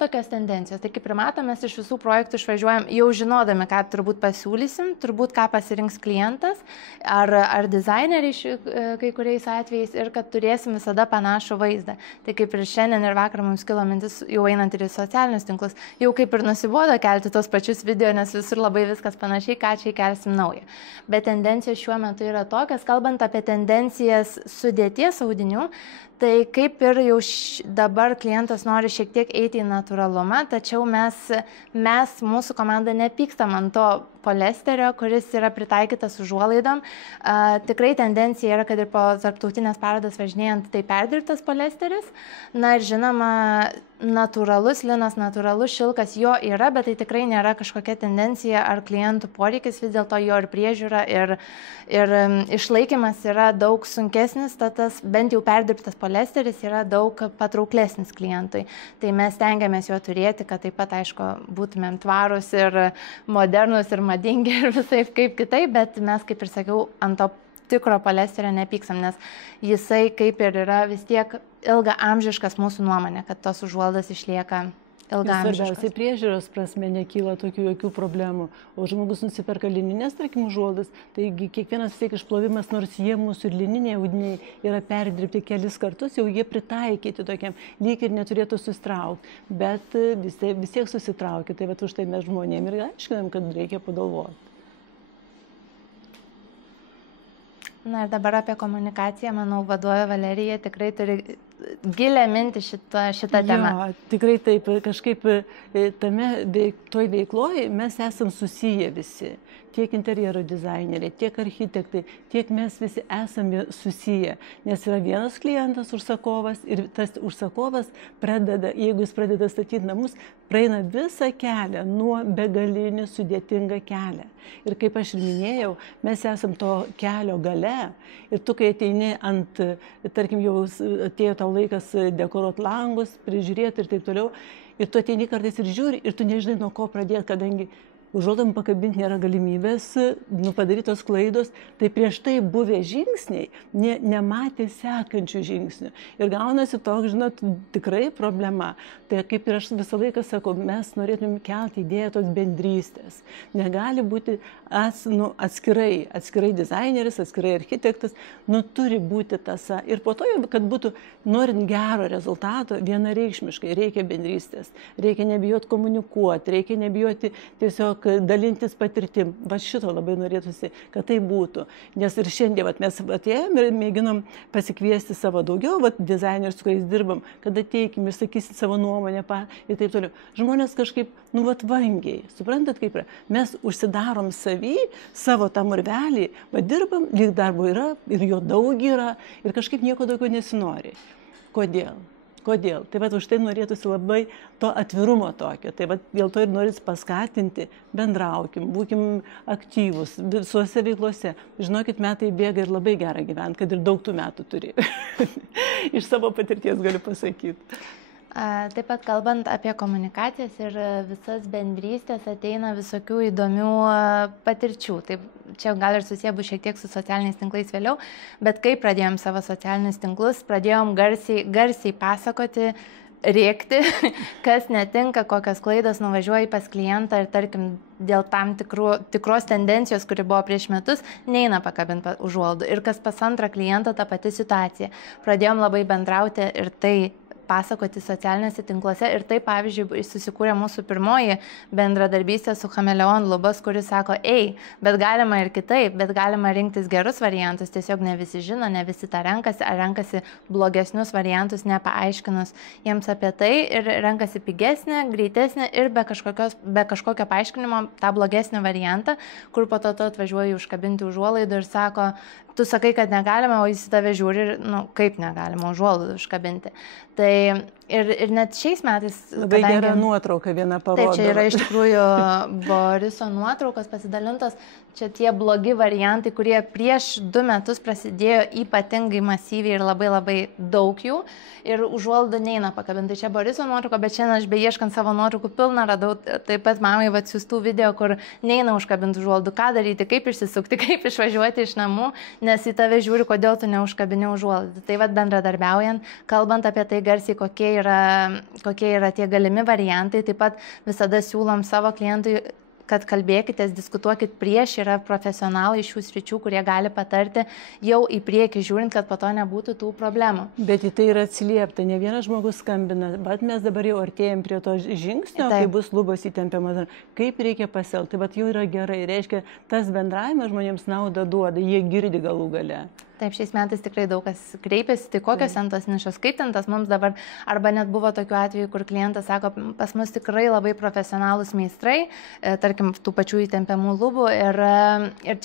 tokios tendencijos. Tai kaip ir matom, mes iš visų projektų išvažiuojam jau žinodami, ką turbūt pasiūlysim, turbūt ką pasirinks klientas ar dizaineriai kai kuriais atvejais ir kad turėsim visada panašų vaizdą. Tai kaip ir šiandien ir vakar mums kilo mintis, jau einant ir į socialinius tinklus, jau kaip ir nusibodo kelti tos pačius video, nes visur labai viskas panašiai, ką čia įkelsim naują. Bet tendencijos šiuo metu yra tokios, kalbant apie tendencijas sudėties audinių, tai kaip ir jau dabar klientas nori šiek tiek eiti į natūralumą, tačiau mes mūsų komanda nepykstam ant to poliesterio, kuris yra pritaikytas užuolaidom. Tikrai tendencija yra, kad ir po tarptautinės parodas važinėjant, tai perdirbtas poliesteris. Na ir žinoma, natūralus linas, natūralus šilkas jo yra, bet tai tikrai nėra kažkokia tendencija ar klientų poreikis, vis dėlto jo ir priežiūra ir išlaikymas yra daug sunkesnis, tad tas bent jau perdirbtas poliesteris yra daug patrauklesnis klientui. Tai mes stengiamės jo turėti, kad taip pat, aišku, būtumėm tvarūs ir modernus ir madingi ir visai kaip kitaip, bet mes, kaip ir sakiau, ant to tikro poliesterio nepyksam, nes jisai kaip ir yra vis tiek ilgaamžiškas mūsų nuomonė, kad tos užuolaidos išlieka ilgaamžiškos. Svarbiausiai priežiūros prasme nekyla tokių jokių problemų. O žmogus nusiperka lininės, tarkim, užuolaidas, taigi kiekvienas vis tiek išplovimas, nors jie mūsų ir lininiai audiniai yra perdirbti kelis kartus, jau jie pritaikyti tokiam, lyg ir neturėtų susitraukti, bet vis tiek susitraukia. Tai už tai mes žmonėm ir aiškinam, kad reikia pagalvoti. Na ir dabar apie komunikaciją, manau, vadovė Valerija tikrai turi gilę mintį šitą temą. Jo, tikrai taip, kažkaip toj veikloje mes esam susiję visi. Tiek interjero dizaineriai, tiek architektai, tiek mes visi esame susiję. Nes yra vienas klientas, užsakovas, ir tas užsakovas pradeda, jeigu jis pradeda statyti namus, praeina visą kelią, nuo begalinį sudėtingą kelią. Ir kaip aš ir minėjau, mes esam to kelio gale. Ir tu, kai ateini tarkim, jau atėjo tau laikas dekoruoti langus, prižiūrėti ir taip toliau, ir tu ateini kartais ir žiūri, ir tu nežinai, nuo ko pradėti, kadangi užuodam pakabinti nėra galimybės, padarytos klaidos, tai prieš tai buvę žingsniai nematė sekančių žingsnių. Ir gaunasi toks, žinot, tikrai problema. Tai kaip ir aš visą laiką sakau, mes norėtume kelti idėją tos bendrystės. Negali būti atskirai dizaineris, atskirai architektas, turi būti tasa. Ir po to, kad būtų, norint gero rezultato, vienareikšmiškai reikia bendrystės. Reikia nebijoti komunikuoti, reikia nebijoti tiesiog dalintis patirtim. Va šito labai norėtųsi, kad tai būtų. Nes ir šiandien mes atėjom ir mėginom pasikviesti savo daugiau dizainerius, su kuriais dirbam, kad ateikim, išsakysit savo nuomonę ir taip toliau. Žmonės kažkaip, vangiai. Suprantat, kaip yra? Mes užsidarom savo tą urvelį, dirbam, lyg darbo yra ir jo daug yra ir kažkaip nieko daugiau nesinori. Kodėl? Tai už tai norėtųsi labai to atvirumo tokio. Tai dėl to ir norit paskatinti, bendraukim, būkim aktyvus visuose veiklose. Žinokit, metai bėga ir labai gera gyventi, kad ir daug tų metų turi. Iš savo patirties galiu pasakyti. Taip pat kalbant apie komunikacijas ir visas bendrystės, ateina visokių įdomių patirčių. Taip, čia gal ir susiję bus šiek tiek su socialiniais tinklais vėliau, bet kai pradėjom savo socialinius tinklus, pradėjom garsiai pasakoti, rėkti, kas netinka, kokios klaidos, nuvažiuoji pas klientą ir tarkim dėl tam tikros tendencijos, kuri buvo prieš metus, neina pakabinti užuolaidų. Ir kas pas antrą klientą ta pati situacija. Pradėjom labai bendrauti ir tai pasakoti socialiniuose tinkluose ir tai, pavyzdžiui, susikūrė mūsų pirmoji bendradarbystė su Chameleon Lubas, kuris sako, bet galima ir kitaip, bet galima rinktis gerus variantus, tiesiog ne visi žino, ne visi tą renkasi, ar renkasi blogesnius variantus, nepaaiškinus jiems apie tai ir renkasi pigesnį, greitesnį ir be kažkokio paaiškinimo tą blogesnį variantą, kur po to atvažiuoji užkabinti užuolaidų ir sako, tu sakai, kad negalima, o jis į tave žiūri ir, kaip negalima užuolaidų užkabinti. Tai ir net šiais metais... Labai gera nuotrauka viena parodo. Taip, čia yra iš tikrųjų Boriso nuotraukos pasidalintos. Čia tie blogi variantai, kurie prieš 2 metus prasidėjo ypatingai masyviai ir labai labai daug jų. Ir užuolaidų neina pakabinti. Čia Boriso nuotrauka, bet šiandien aš beieškant savo nuotraukų pilną radau taip pat mamai atsiųstų video, kur neina užkabinti užuolaidų. Ką daryti, kaip išsisukti, kaip išvažiuoti iš namų, nes į tave žiūri, kodėl tu neužkabini užuolaidų. Tai bendradarbiaujant, kalbant apie tai garsiai, kokie yra tie galimi variantai, taip pat visada siūlom savo klientui, kad kalbėkitės, diskutuokit prieš, yra profesionalai iš šių sričių, kurie gali patarti jau į priekį žiūrint, kad po to nebūtų tų problemų. Bet į tai yra atsiliepta, ne vienas žmogus skambina, bet mes dabar jau artėjom prie to žingsnio, kai bus lubos įtempiamas, kaip reikia pasielgti, bet jau yra gerai, reiškia, tas bendravimas žmonėms naudą duoda, jie girdi galų gale. Taip, šiais metais tikrai daug kas kreipiasi, tai kokios ten tos nišos, kaip ten tas mums dabar, arba net buvo tokių atvejų, kur klientas sako, pas mus tikrai labai profesionalūs meistrai, tarkim, tų pačių įtempiamų lubų ir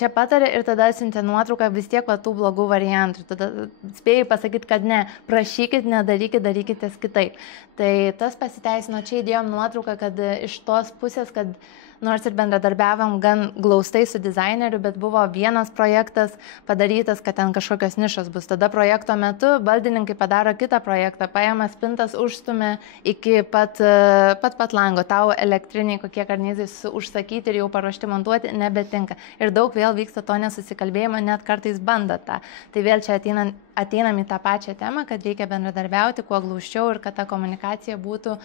čia patarė ir tada siuntė nuotrauką vis tiek tų blogų variantų. Tada spėjai pasakyti, kad ne, prašykit, nedarykit, darykitės kitaip. Tai tas pasiteisino, čia įdėjom nuotrauką, kad iš tos pusės, kad nors ir bendradarbiavom gan glaustai su dizaineriu, bet buvo vienas projektas padarytas, kad ten kažkokios nišos bus. Tada projekto metu baldininkai padaro kitą projektą, paima spintas, užstumia iki pat lango. Tau elektriniai kokie karnizai užsakyti ir jau paruošti montuoti nebetinka. Ir daug vėl vyksta to nesusikalbėjimo, net kartais bando tą. Tai vėl čia ateinam į tą pačią temą, kad reikia bendradarbiauti kuo glaučiau ir kad ta komunikacija būtų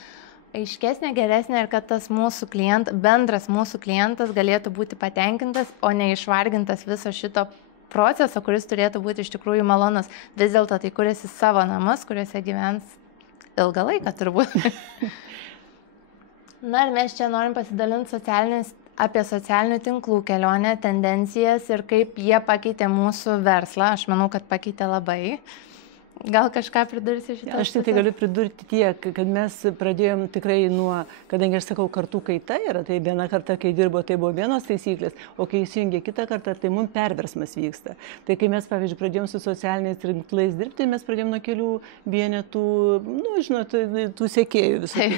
aiškesnė, geresnė ir kad tas bendras mūsų klientas galėtų būti patenkintas, o ne išvargintas viso šito proceso, kuris turėtų būti iš tikrųjų malonus. Vis dėlto tai kuriasi savo namus, kuriuose gyvens ilgą laiką turbūt. Na ir mes čia norim pasidalinti apie socialinių tinklų kelionę, tendencijas ir kaip jie pakeitė mūsų verslą. Aš manau, kad pakeitė labai. Gal kažką pridursi šitą? Aš tai galiu pridurti tiek, kad mes pradėjom tikrai nuo, kadangi aš sakau, kartų kaita yra, tai viena karta, kai dirbo, tai buvo vienos taisyklės, o kai įsijungė kitą kartą, tai mums perversmas vyksta. Tai kai mes, pavyzdžiui, pradėjom su socialiniais tinklais dirbti, mes pradėjom nuo kelių vienetų, žinot, tų sekėjų visų.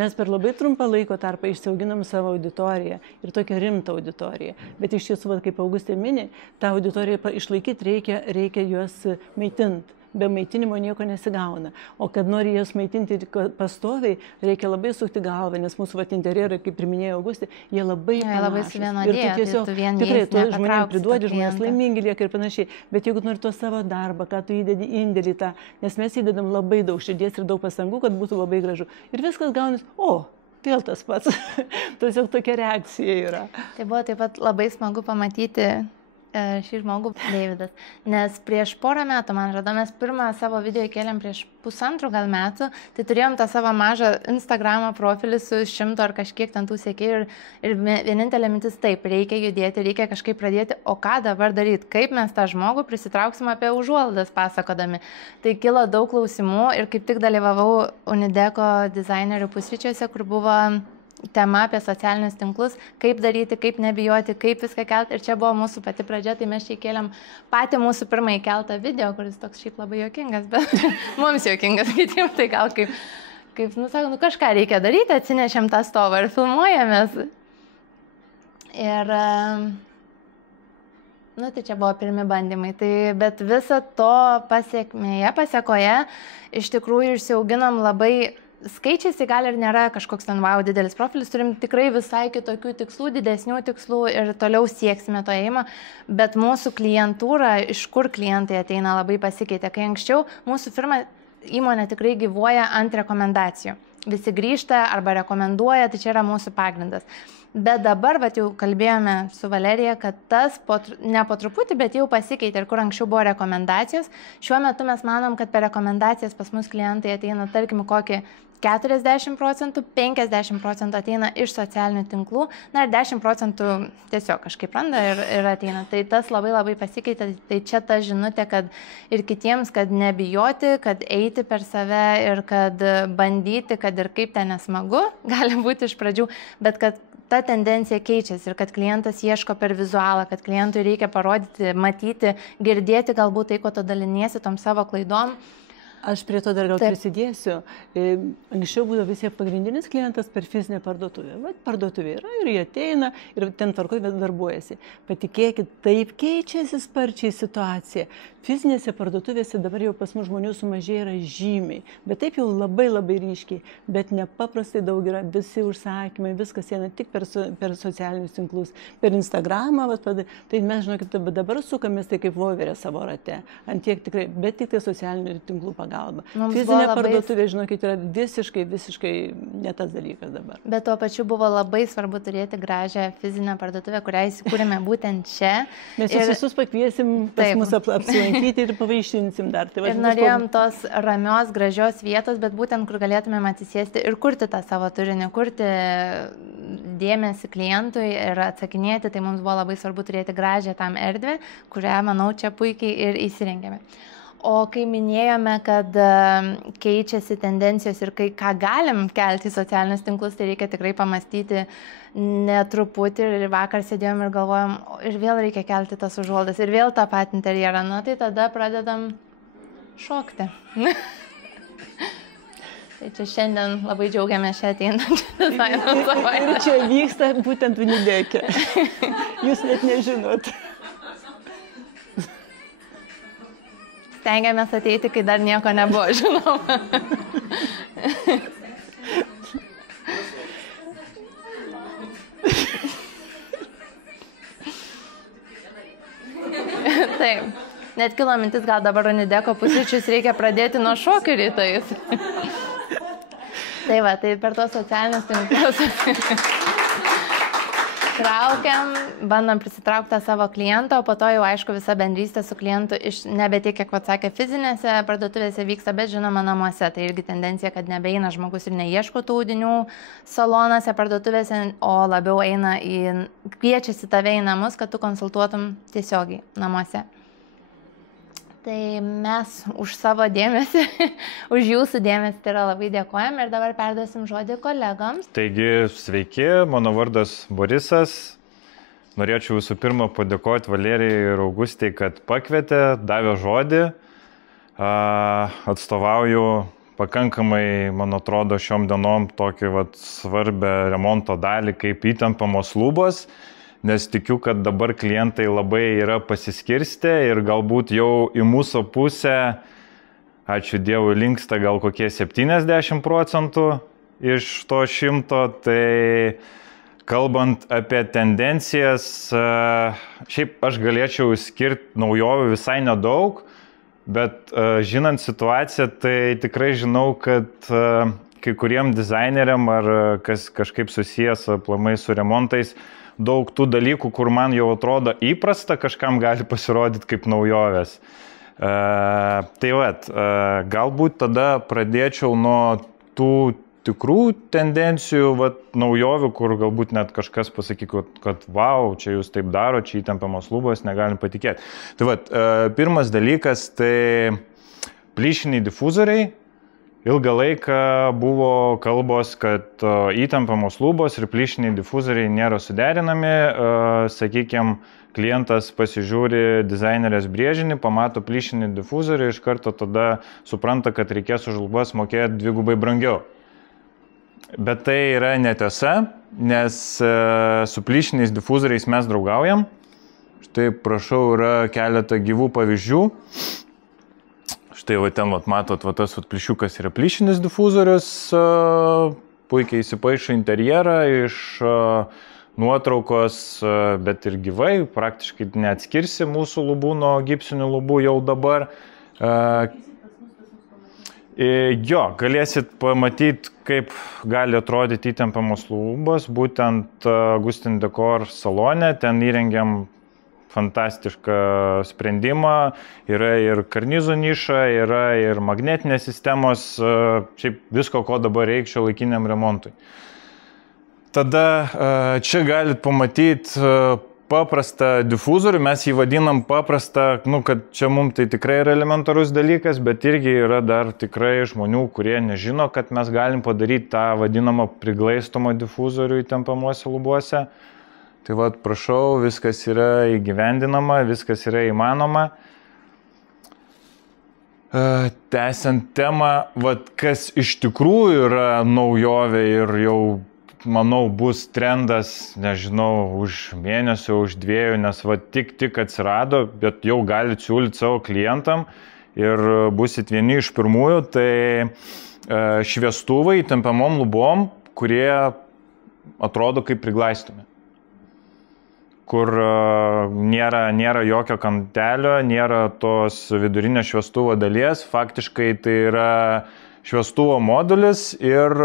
Mes per labai trumpą laiko tarpą išsiauginam savo auditoriją ir tokią rimtą auditoriją. Bet iš tiesų, kaip Augustė mini, tą auditoriją išlaikyti reikia juos maitinti. Be maitinimo nieko nesigauna. O kad nori jas maitinti pastoviai, reikia labai sukti galvą, nes mūsų interjerai, kaip ir minėjo Augustė, jie labai panašūs. Ir tu tiesiog tikrai tu žmonėms priduodi, žmonės laimingi lieka ir panašiai. Bet jeigu nori to savo darbą, ką tu įdedi indėlį tą, nes mes įdedam labai daug širdies ir daug pastangų, kad būtų labai gražu. Ir viskas gaunas, vėl tas pats. Tiesiog tokia reakcija yra. Tai buvo taip pat labai smagu pamatyti šį žmogų, Deividas, nes prieš porą metų, man atrodo, mes pirmą savo video įkėlėm prieš 1,5 gal metų, tai turėjom tą savo mažą Instagramą profilį su 100 ar kažkiek ten tų sekėjų ir vienintelė mintis taip, reikia judėti, reikia kažkaip pradėti, o ką dabar daryti, kaip mes tą žmogų prisitrauksim apie užuolaidas pasakodami. Tai kilo daug klausimų ir kaip tik dalyvavau Unideko dizainerių pusryčiuose, kur buvo tema apie socialinius tinklus, kaip daryti, kaip nebijoti, kaip viską kelti. Ir čia buvo mūsų pati pradžia, tai mes čia įkėlėm patį mūsų pirmąjį keltą video, kuris toks šiaip labai juokingas, bet mums juokingas, kitiems tai gal kaip sako, kažką reikia daryti, atsinešėm tą stovą ir filmuojamės. Ir, tai čia buvo pirmi bandymai. Tai, bet viso to pasiekoje, iš tikrųjų išsiauginom labai. Skaičiais tai gal ir nėra kažkoks ten wow didelis profilis, turim tikrai visai kitokių tikslų, didesnių tikslų ir toliau sieksime to ėjimo, bet mūsų klientūra, iš kur klientai ateina, labai pasikeitė. Kai anksčiau mūsų įmonė tikrai gyvuoja ant rekomendacijų. Visi grįžta arba rekomenduoja, tai čia yra mūsų pagrindas. Bet dabar, jau kalbėjome su Valerija, kad tas ne po truputį, bet jau pasikeitė ir kur anksčiau buvo rekomendacijos. Šiuo metu mes manom, kad per rekomendacijas pas mus klientai ateina, tarkim, kokį 40%, 50% ateina iš socialinių tinklų, ir 10% tiesiog kažkaip randa ir ateina. Tai tas labai pasikeitė, tai čia ta žinutė, kad ir kitiems, kad nebijoti, kad eiti per save ir kad bandyti, kad ir kaip ten nesmagu, gali būti iš pradžių, bet kad ta tendencija keičiasi ir kad klientas ieško per vizualą, kad klientui reikia parodyti, matyti, girdėti galbūt tai, ko tu daliniesi tom savo klaidom. Aš prie to dar gal prisidėsiu. Anksčiau būdavo visi pagrindinis klientas per fizinę parduotuvę. Parduotuvė yra ir jie ateina ir ten tvarkoje darbuojasi. Patikėkit, taip keičiasi sparčiai situacija. Fizinėse parduotuvėse dabar jau pas mus žmonių sumažėja yra žymiai, bet taip jau labai ryškiai, bet nepaprastai daug yra visi užsakymai, viskas eina tik per socialinius tinklus, per Instagramą, tai mes, žinokit, dabar sukamės tai kaip voverė savo rate, ant tiek tikrai, bet tik tai socialinių tinklų pagalba. Fizinė parduotuvė, žinokit, yra visiškai ne tas dalykas dabar. Bet tuo pačiu buvo labai svarbu turėti gražią fizinę parduotuvę, kurią įsikūrėme būtent čia. Mes visus pakviesim pas mus apsilankyti ir pavaišinsim dar. Tai ir norėjom tos ramios, gražios vietos, bet būtent kur galėtumėm atsisėsti ir kurti tą savo turinį, kurti dėmesį klientui ir atsakinėti, tai mums buvo labai svarbu turėti gražią tam erdvę, kurią, manau, čia puikiai ir įsirengėme. O kai minėjome, kad keičiasi tendencijos ir ką galim kelti į socialinius tinklus, tai reikia tikrai pamastyti netruputį. Ir vakar sėdėjom ir galvojom, ir vėl reikia kelti tas užuolaidas, ir vėl tą patį interjerą. Tai tada pradedam šokti. Tai čia šiandien labai džiaugiamės šią ateinančią dizaino savaitę. Ir čia vyksta būtent Unideke. Jūs net nežinot. Stengiamės ateiti, kai dar nieko nebuvo, žinoma. Taip, net kilo mintis, gal dabar Unideko pusryčius reikia pradėti nuo šokių rytais. Tai va, tai per tos socialinius tinklus traukiam, bandom prisitraukti tą savo klientą, o po to jau aišku visa bendrystė su klientu nebe tiek, kiek atsakė, fizinėse parduotuvėse vyksta, bet žinoma namuose. Tai irgi tendencija, kad nebeina žmogus ir neieško tų audinių salonose, parduotuvėse, o labiau eina kviečiasi tave į namus, kad tu konsultuotum tiesiogiai namuose. Tai mes už savo dėmesį, už jūsų dėmesį tai yra labai dėkojam ir dabar perduosim žodį kolegoms. Taigi, sveiki, mano vardas Borisas. Norėčiau visų pirma padėkoti Valerijai ir Augustai, kad pakvietė, davė žodį. Atstovauju pakankamai, man atrodo, šiom dienom tokį svarbę remonto dalį kaip įtampamos lubos, nes tikiu, kad dabar klientai labai yra pasiskirstę ir galbūt jau į mūsų pusę, ačiū Dievui, linksta gal kokie 70% iš to 100, tai kalbant apie tendencijas, šiaip aš galėčiau skirti naujovių visai nedaug, bet žinant situaciją, tai tikrai žinau, kad kai kuriem dizaineriam ar kas kažkaip susijęs aplamai su remontais, daug tų dalykų, kur man jau atrodo įprasta, kažkam gali pasirodyti kaip naujovės. Tai galbūt tada pradėčiau nuo tų tikrų tendencijų, naujovių, kur galbūt net kažkas pasakytų, kad wow, čia jūs taip daro, čia įtempiamos lubos, negalim patikėti. Tai pirmas dalykas, tai plyšiniai difuzoriai. Ilgą laiką buvo kalbos, kad įtempiamos lubos ir plyšiniai difuzoriai nėra suderinami. Sakykime, klientas pasižiūri dizainerės brėžinį, pamato plyšinį difuzorių, iš karto tada supranta, kad reikės už lubas mokėti dvigubai brangiau. Bet tai yra netiesa, nes su plyšiniais difuzoriais mes draugaujam. Štai prašau, yra keletą gyvų pavyzdžių. Štai ten matot, tas plyšiukas yra plyšinis difuzorius, puikiai įsipaišo interjerą iš nuotraukos, bet ir gyvai, praktiškai neatskirsi mūsų lubų nuo gipsinių lubų jau dabar. Jo, galėsit pamatyti, kaip gali atrodyti įtempiamos lubos, būtent Augustin Decor salone, ten įrengiam fantastišką sprendimą, yra ir karnizų niša, yra ir magnetinės sistemos, šiaip visko, ko dabar reikia šiuolaikiniam remontui. Tada čia galit pamatyti paprastą difuzorių, mes jį vadinam paprastą, kad čia mums tai tikrai yra elementarus dalykas, bet irgi yra dar tikrai žmonių, kurie nežino, kad mes galim padaryti tą vadinamą priglaistomą difuzorių įtempiamuose lubuose. Tai prašau, viskas yra įgyvendinama, viskas yra įmanoma. Tęsiant temą, kas iš tikrųjų yra naujovė ir jau manau, bus trendas, nežinau, už mėnesio, už 2, nes tik atsirado, bet jau galite siūlyti savo klientam ir busit vieni iš pirmųjų, tai šviestuvai įtempiamom lubom, kurie atrodo kaip priglaistomi. Kur nėra jokio kantelio, nėra tos vidurinės šviestuvo dalies, faktiškai tai yra šviestuvo modulis ir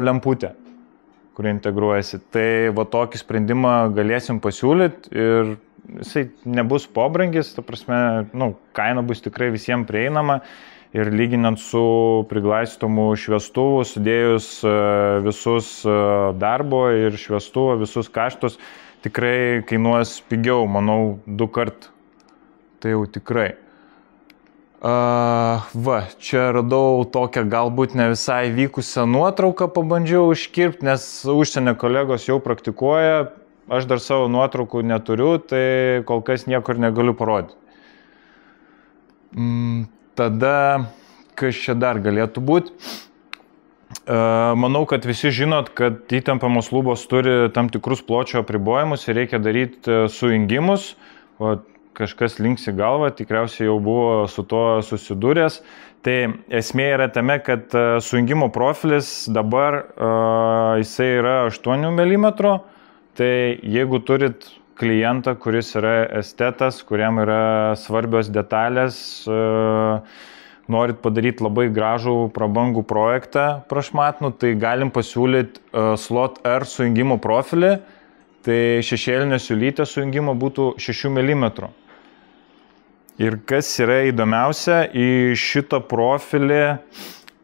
lemputė, kurie integruojasi. Tai tokį sprendimą galėsim pasiūlyti ir jisai nebus pobrangis, ta prasme, kaina bus tikrai visiems prieinama ir lyginant su priglaistomu šviestuvu, sudėjus visus darbo ir šviestuvo, visus kaštus, tikrai kainuos pigiau, manau, 2 kart. Tai jau tikrai. Čia radau tokią galbūt ne visai vykusią nuotrauką, pabandžiau iškirpti, nes užsienio kolegos jau praktikuoja, aš dar savo nuotraukų neturiu, tai kol kas niekur negaliu parodyti. Tada, kas čia dar galėtų būti? Manau, kad visi žinot, kad įtempiamos lubos turi tam tikrus pločio apribojimus ir reikia daryti sujungimus. Kažkas linksi galvą, tikriausiai jau buvo su to susidūręs. Tai esmė yra tame, kad sujungimo profilis dabar jisai yra 8 mm. Tai jeigu turit klientą, kuris yra estetas, kuriam yra svarbios detalės, norit padaryti labai gražų prabangų projektą prašmatnų, tai galim pasiūlyti Slot R sujungimo profilį. Tai šešėlinė siūlytė sujungimo būtų 6 mm. Ir kas yra įdomiausia, į šitą profilį,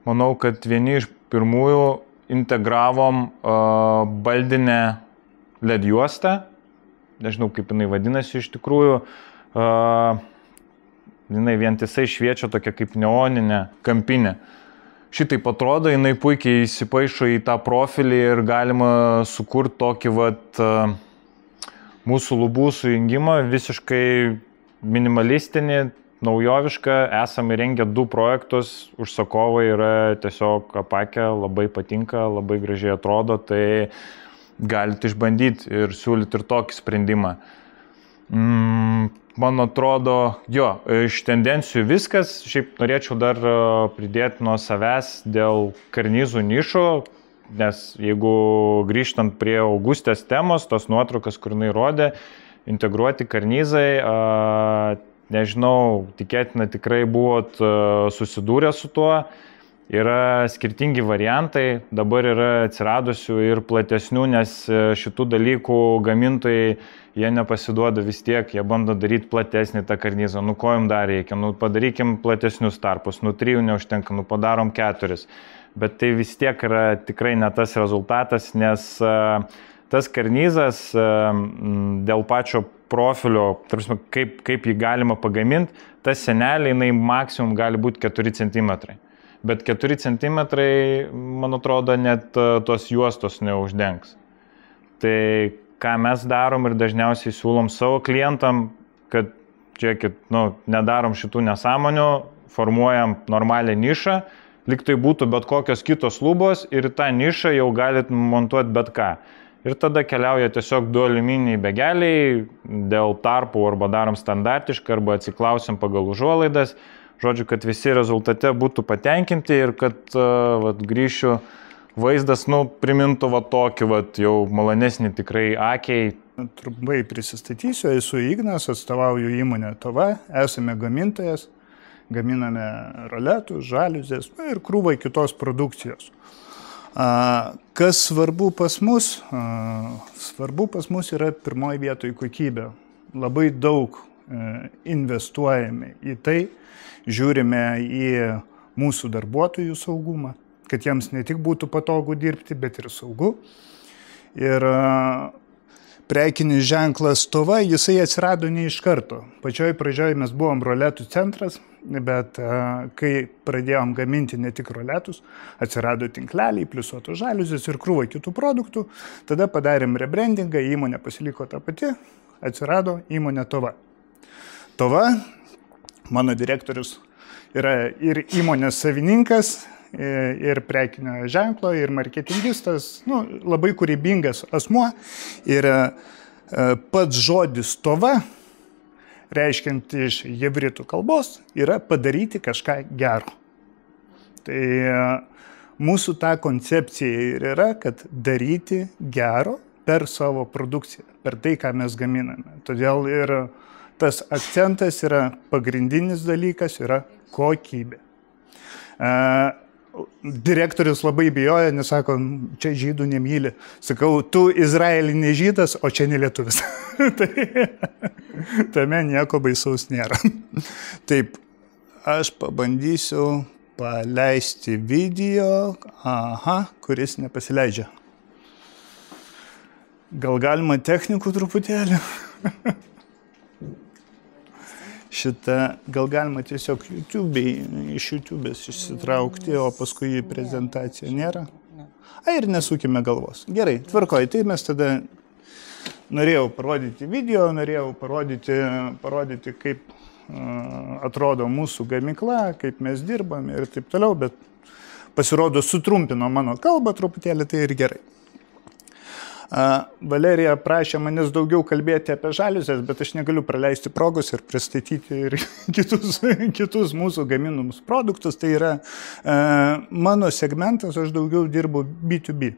manau, kad vieni iš pirmųjų integravom baldinę LED juostą, nežinau kaip jinai vadinasi iš tikrųjų, jinai vientisai šviečia tokia kaip neoninė kampinė. Šitaip atrodo, jinai puikiai įsipaišo į tą profilį ir galima sukurti tokį mūsų lubų sujungimą, visiškai minimalistinį, naujovišką. Esame įrengę 2 projektus, užsakovai yra tiesiog apakę, labai patinka, labai gražiai atrodo, tai galite išbandyti ir siūlyti ir tokį sprendimą. Man atrodo, iš tendencijų viskas. Šiaip norėčiau dar pridėti nuo savęs dėl karnizų nišų, nes jeigu grįžtant prie Augustės temos, tos nuotraukas, kur jinai rodė, integruoti karnizai, nežinau, tikėtina tikrai buvot susidūrę su tuo. Yra skirtingi variantai, dabar yra atsiradusių ir platesnių, nes šitų dalykų gamintojai, jie nepasiduoda vis tiek, jie bando daryti platesnį tą karnizą. Ko jums dar reikia? Padarykim platesnius tarpus, 3 neužtenka, padarom 4. Bet tai vis tiek yra tikrai ne tas rezultatas, nes tas karnizas dėl pačio profilio, kaip jį galima pagaminti, ta senelė, jinai maksimum gali būti 4 cm. Bet 4 cm, man atrodo, net tos juostos neuždengs. Tai ką mes darom ir dažniausiai siūlom savo klientam, kad, žiūrėkit, nedarom šitų nesąmonių, formuojam normalią nišą, lyg tai būtų bet kokios kitos lubos ir tą nišą jau galit montuoti bet ką. Ir tada keliauja tiesiog 2 aliumininiai begeliai, dėl tarpų arba darom standartiškai, arba atsiklausim pagal užuolaidas. Žodžiu, kad visi rezultate būtų patenkinti ir kad grįšiu vaizdas, primintų tokį jau malonesnį tikrai akiai. Trumpai prisistatysiu, esu Ignas, atstovauju įmonę TOVA, esame gamintojas, gaminame roletus, žaliuzės ir krūvą kitos produkcijos. Kas svarbu pas mus? Svarbu pas mus yra pirmoji vietoje kokybė. Labai daug investuojame į tai, žiūrime į mūsų darbuotojų saugumą, kad jiems ne tik būtų patogu dirbti, bet ir saugu. Ir prekinis ženklas TOVA, jisai atsirado ne iš karto. Pačioj pradžioj mes buvom roletų centras, bet kai pradėjom gaminti ne tik roletus, atsirado tinkleliai, pliusuotos žaliuzės ir krūva kitų produktų, tada padarėm rebrandingą, įmonė pasiliko ta pati, atsirado įmonė TOVA. TOVA, mano direktorius, yra ir įmonės savininkas, ir prekinio ženklo, ir marketingistas, labai kūrybingas asmuo. Ir pats žodis TOVA, reiškiant iš jevritų kalbos, yra padaryti kažką gero. Tai mūsų ta koncepcija ir yra, kad daryti gero per savo produkciją, per tai, ką mes gaminame. Todėl ir tas akcentas yra pagrindinis dalykas, yra kokybė. Direktorius labai bijoja, nes sako, čia žydų nemyli. Sakau, tu Izraelį ne žydas, o čia ne lietuvis. Tame nieko baisaus nėra. Taip, aš pabandysiu paleisti video, kuris nepasileidžia. Gal galima technikų truputėlį? Gal galima tiesiog iš YouTube'ės išsitraukti, o paskui prezentacija nėra? Ir nesukime galvos. Gerai, tvarkoj, tai mes tada norėjau parodyti video, norėjau parodyti kaip atrodo mūsų gamykla, kaip mes dirbam ir taip toliau, bet pasirodo sutrumpino mano kalbą truputėlį, tai ir gerai. Valerija prašė manęs daugiau kalbėti apie žaliuzės, bet aš negaliu praleisti progos ir pristatyti ir kitus mūsų gaminamus produktus. Tai yra mano segmentas, aš daugiau dirbu B2B.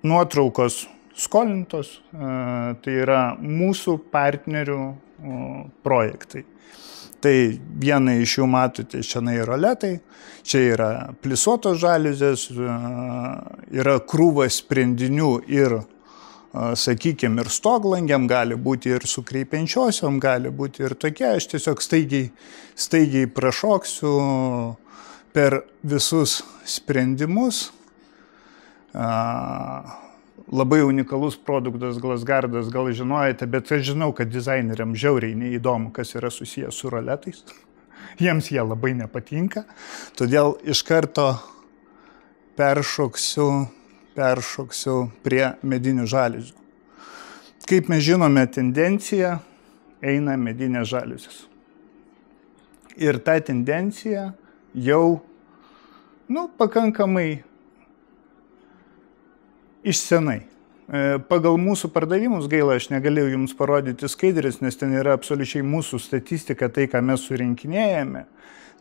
Nuotraukos skolintos, tai yra mūsų partnerių projektai. Tai vieną iš jų matote, šiandien roletai, čia yra plisuotos žaliuzės, yra krūva sprendinių ir, sakykime, ir stoglangiam, gali būti ir su kreipiančiosiom, gali būti ir tokie. Aš tiesiog staigiai prašoksiu per visus sprendimus. labai unikalus produktas Glasgardas, gal žinojate, bet aš žinau, kad dizaineriam žiauriai neįdomu, kas yra susijęs su roletais. Jiems jie labai nepatinka, todėl iš karto peršoksiu prie medinių žaliuzių. Kaip mes žinome, tendencija eina medinės žaliuzės. Ir ta tendencija jau pakankamai iš senai. Pagal mūsų pardavimus, gaila, aš negalėjau jums parodyti skaidrės, nes ten yra absoliučiai mūsų statistika, tai, ką mes surinkinėjame.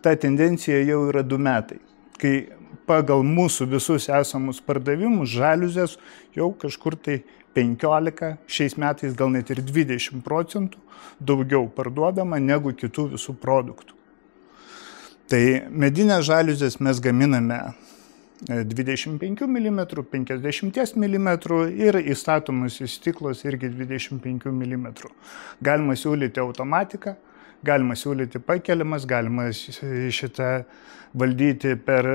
Ta tendencija jau yra 2 metai, kai pagal mūsų visus esamus pardavimus žaliuzės jau kažkur tai 15, šiais metais gal net ir 20% daugiau parduodama negu kitų visų produktų. Tai medinės žaliuzės mes gaminame 25 mm, 50 mm ir įstatomus į stiklus irgi 25 mm. Galima siūlyti automatiką, galima siūlyti pakeliamas, galima šitą valdyti per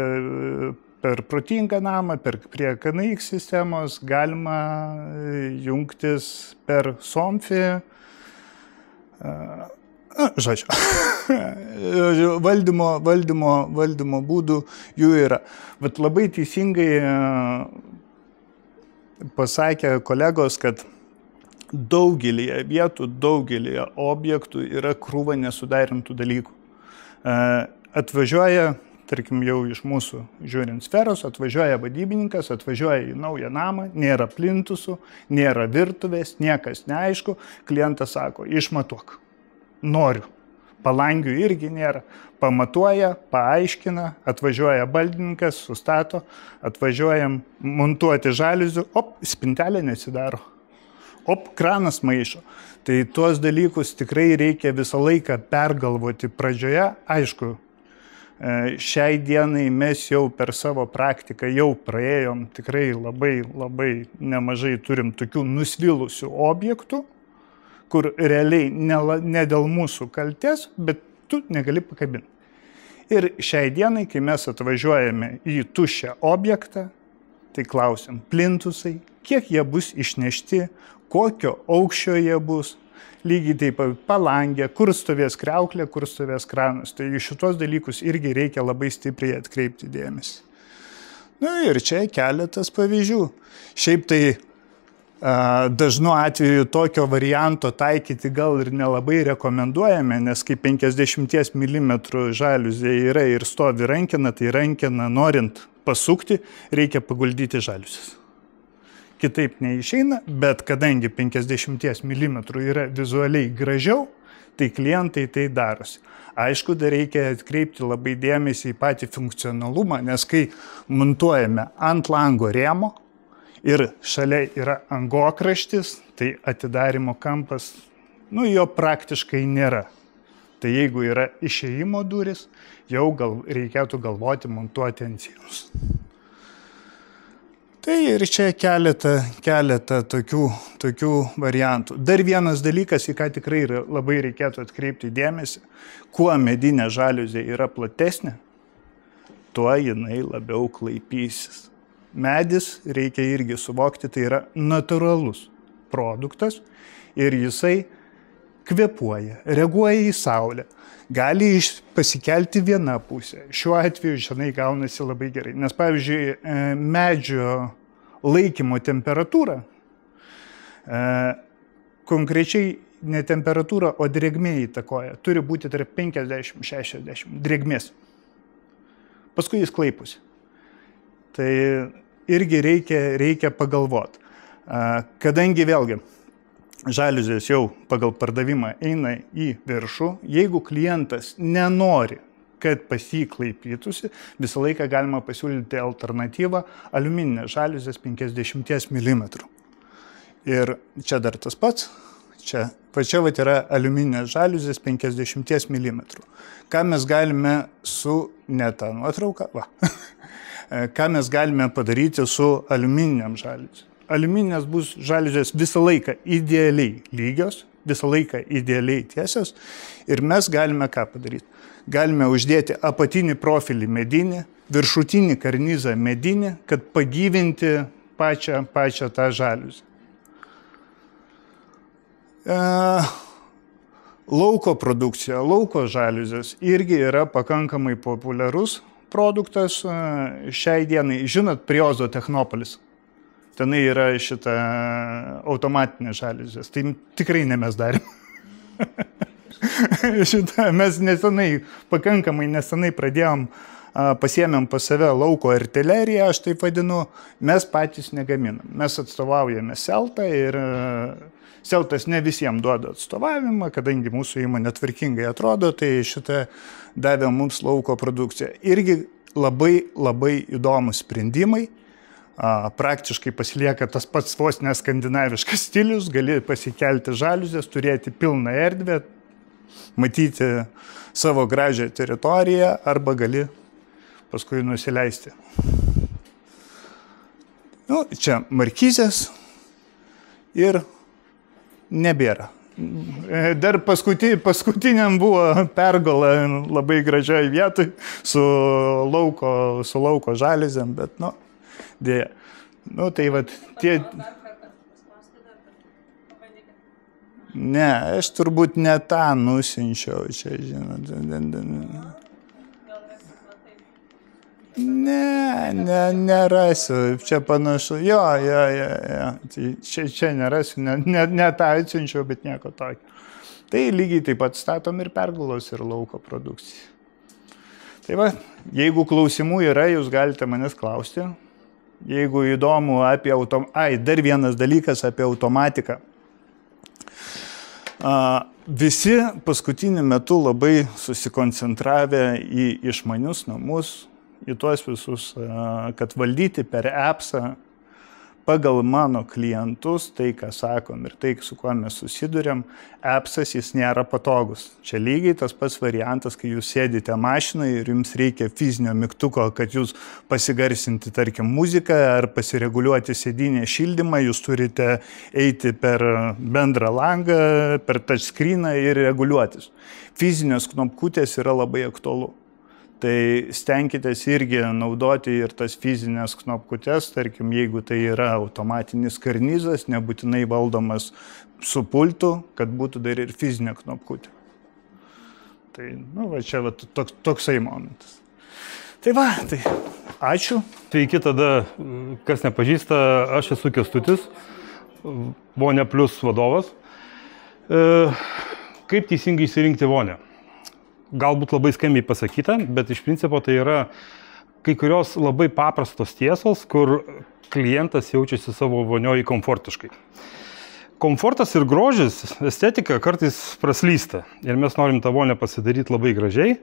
protingą namą, prie KNX sistemos, galima jungtis per SOMFI. Žodžiu, valdymo būdų jų yra. Bet labai teisingai pasakė kolegos, kad daugelį vietų, daugelį objektų yra krūva nesuderintų dalykų. Atvažiuoja, tarkim, jau iš mūsų žiūrint sferos, atvažiuoja vadybininkas, atvažiuoja į naują namą, nėra plintusų, nėra virtuvės, niekas neaišku, klientas sako, išmatuok. Noriu. Palangių irgi nėra. Pamatuoja, paaiškina, atvažiuoja baldininkas, sustato, atvažiuojam montuoti žaliuzių, spintelė nesidaro. Kranas maišo. Tai tuos dalykus tikrai reikia visą laiką pergalvoti pradžioje. Aišku, šiai dienai mes jau per savo praktiką jau praėjom, tikrai labai nemažai turim tokių nusvilusių objektų, kur realiai ne dėl mūsų kaltės, bet tu negali pakabinti. Ir šiai dienai, kai mes atvažiuojame į tuščią objektą, tai klausim, plintusai, kiek jie bus išnešti, kokio aukščio jie bus, lygiai taip palangė, kur stovės kriauklė, kur stovės kranas. Tai šitos dalykus irgi reikia labai stipriai atkreipti dėmesį. Ir čia keletas pavyzdžių. Šiaip tai dažnu atveju tokio varianto taikyti gal ir nelabai rekomenduojame, nes kai 50 mm žaliuzė yra ir stovi rankena, tai rankena norint pasukti, reikia paguldyti žaliuzės. Kitaip neišeina, bet kadangi 50 mm yra vizualiai gražiau, tai klientai tai darosi. Aišku, dar reikia atkreipti labai dėmesį į patį funkcionalumą, nes kai montuojame ant lango rėmo, ir šalia yra angokraštis, tai atidarimo kampas, jo praktiškai nėra. Tai jeigu yra išėjimo duris, jau reikėtų galvoti montuoti ant sienos. Tai ir čia keletą tokių variantų. Dar vienas dalykas, į ką tikrai labai reikėtų atkreipti dėmesį, kuo medinė žaliuzė yra platesnė, tuo jinai labiau klaipysis. Medis, reikia irgi suvokti, tai yra natūralus produktas ir jisai kvėpuoja, reaguoja į saulę, gali pasikelti vieną pusę. Šiuo atveju žinai gaunasi labai gerai, nes pavyzdžiui, medžio laikymo temperatūra, konkrečiai ne temperatūra, o drėgmė įtakoja, turi būti tarp 50-60 drėgmės. Paskui jis klaipusi. Tai irgi reikia pagalvoti. Kadangi vėlgi žaliuzės jau pagal pardavimą eina į viršų, jeigu klientas nenori, kad pas jį klaipytųsi, visą laiką galima pasiūlyti alternatyvą aliumininės žaliuzės 50 mm. Ir čia dar tas pats, čia yra aliumininės žaliuzės 50 mm. Ką mes galime su ta nuotrauka, ką mes galime padaryti su aliumininiam žaliuzėm. Aliumininės bus žaliuzės visą laiką idealiai lygios, visą laiką idealiai tiesios ir mes galime ką padaryti. Galime uždėti apatinį profilį medinį, viršutinį karnizą medinį, kad pagyvinti pačią tą žaliuzę. Lauko produkcija, lauko žaliuzės irgi yra pakankamai populiarus produktas šiai dienai. Žinot, Priozo Technopolis. Tenai yra šita automatinė žaliuzės. Tai tikrai ne mes darėm. Mes pakankamai nesenai pradėjom, pasiėmėm pas save lauko artileriją, aš taip vadinu, mes patys negaminam. Mes atstovaujame Seltą ir Seltas ne visiems duoda atstovavimą, kadangi mūsų įmonė tvarkingai atrodo, tai šitą davė mums lauko produkciją. Irgi labai įdomus sprendimai. Praktiškai pasilieka tas pats vos neskandinaviškas stilius, gali pasikelti žaliuzės, turėti pilną erdvę, matyti savo gražią teritoriją arba gali paskui nusileisti. Čia markizės ir nebėra. Dar paskutiniam buvo pergola labai gražioj vietoj su lauko žaliuzėm, bet dėja. Tai vat tie... Ne, aš turbūt ne tą nusinčiau čia, žinot. Ne, nerasiu, čia panašu, jo, čia nerasiu, ne tą atsiunčiau, bet nieko tokio. Tai lygiai taip pat statom ir pergulos, ir lauko produkciją. Tai va, jeigu klausimų yra, jūs galite manęs klausti. Jeigu įdomu apie dar vienas dalykas apie automatiką. Visi paskutiniu metu labai susikoncentravę į išmanius namus, į tuos visus, kad valdyti per appsą pagal mano klientus, tai ką sakom ir tai, su kuo mes susidurėm, appsas jis nėra patogus. Čia lygiai tas pats variantas, kai jūs sėdite mašinoje ir jums reikia fizinio mygtuko, kad jūs pasigarsinti, tarkim, muziką ar pasireguliuoti sėdinę šildymą, jūs turite eiti per bendrą langą, per touchscreeną ir reguliuotis. Fizinės knopkutės yra labai aktualu. Tai stenkitės irgi naudoti ir tas fizinės knopkutes, tarkim, jeigu tai yra automatinis karnizas, nebūtinai valdomas su pultu, kad būtų dar ir fizinė knopkutė. Tai, čia toksai momentas. Tai va, tai ačiū. Sveiki tada, kas nepažįsta, aš esu Kęstutis, Vonė Plus vadovas. Kaip teisingai išsirinkti vonę? Galbūt labai skambiai pasakyta, bet iš principo tai yra kai kurios labai paprastos tiesos, kur klientas jaučiasi savo vonioj komfortiškai. Komfortas ir grožis, estetika kartais praslysta ir mes norim tą vonę pasidaryti labai gražiai,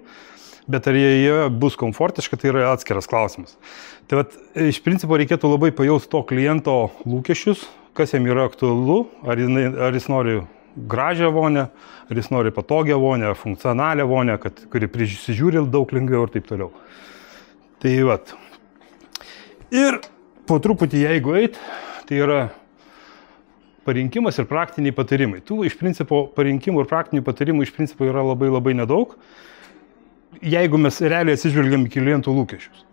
bet ar jie bus komfortiška, tai yra atskiras klausimas. Tai vat, iš principo reikėtų labai pajausti to kliento lūkesčius, kas jam yra aktualu, ar jis nori gražią vonę, ar jis nori patogią vonę, funkcionalią vonę, kuri prisižiūri daug lengviau ir taip toliau. Tai vat. Ir po truputį jeigu eit, tai yra parinkimas ir praktiniai patarimai. Tų iš principo parinkimų ir praktinių patarimų iš principo yra labai nedaug, jeigu mes realiai atsižvelgiam į klientų lūkesčius.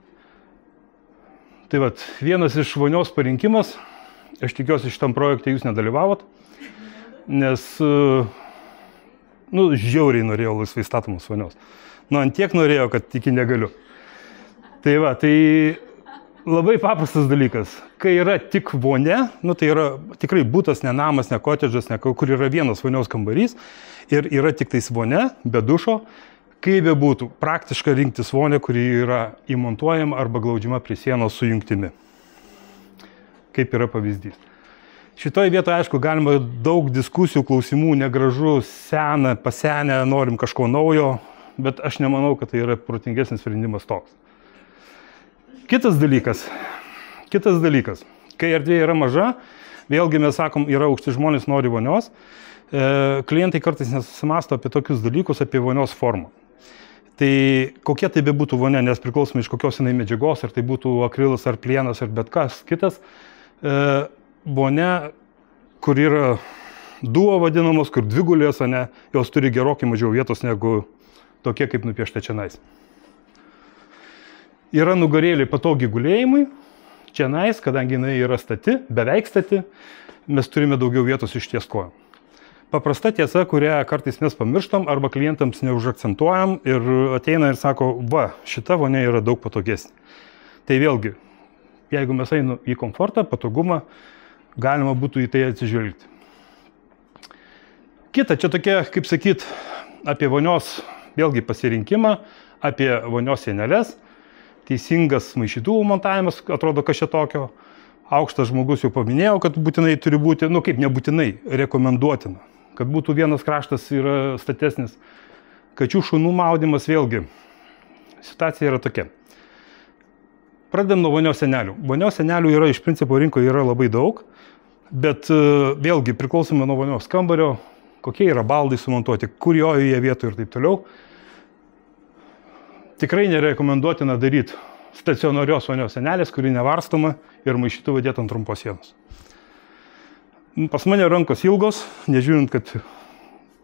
Tai vat, vienas iš vonios parinkimas, aš tikiuosi šitam projekte jūs nedalyvavot, nes, žiauriai norėjau laisvai statomos vonios. Ant tiek norėjau, kad iki negaliu. Tai va, tai labai paprastas dalykas. Kai yra tik vonia, tai yra tikrai butas, ne namas, ne kotedžas, kur yra vienas vonios kambarys ir yra tik tais vonia, be dušo, kaip be būtų praktiška rinktis vonę, kuri yra įmontuojama arba glaudžiama prie sienos su jungtimi. Kaip yra pavyzdys. Šitoje vietoje, aišku, galima daug diskusijų, klausimų, negražu, sena, pasenę, norim kažko naujo, bet aš nemanau, kad tai yra protingesnis sprendimas toks. Kitas dalykas, kai erdvė yra maža, vėlgi mes sakom, yra aukšti žmonės, nori vonios, klientai kartais nesusimasto apie tokius dalykus, apie vonios formą. Tai kokia tai bebūtų vonia, nes priklausomai iš kokios jinai medžiagos, ar tai būtų akrilas, ar plienas, ar bet kas kitas, vonia, kur yra duo vadinamos, kur dvigulės, jos turi gerokai mažiau vietos negu tokie, kaip nupiešta čionais. Yra nugarėliai patogiai gulėjimui, Čianais, kadangi jinai yra stati, beveik stati, mes turime daugiau vietos išties kojom. Paprasta tiesa, kurią kartais mes pamirštam arba klientams neužakcentuojam ir ateina ir sako, va, šita vonia yra daug patogesnė. Tai vėlgi, jeigu mes einam į komfortą, patogumą, galima būtų į tai atsižvelgti. Kita, čia tokia, kaip sakyt, apie vonios vėlgi pasirinkimą, apie vonios sienelės, teisingas maišytuvų montavimas, atrodo kažką tokio. Aukštas žmogus jau paminėjau, kad būtinai turi būti, kaip nebūtinai, rekomenduotina, kad būtų vienas kraštas yra statesnis. Kačių šunų maudymas vėlgi, situacija yra tokia. Pradedam nuo vonios sienelių. Vonios sienelių yra iš principo rinkoje yra labai daug, bet vėlgi priklausomai nuo vonios kambario, kokie yra baldai sumontuoti, kurioje vietoje ir taip toliau. Tikrai nerekomenduotina daryti stacionarios vonios sienelės, kuri nevarstoma ir maišytuvą dėti ant trumpos sienos. Pas mane rankos ilgos, nežiūrint, kad,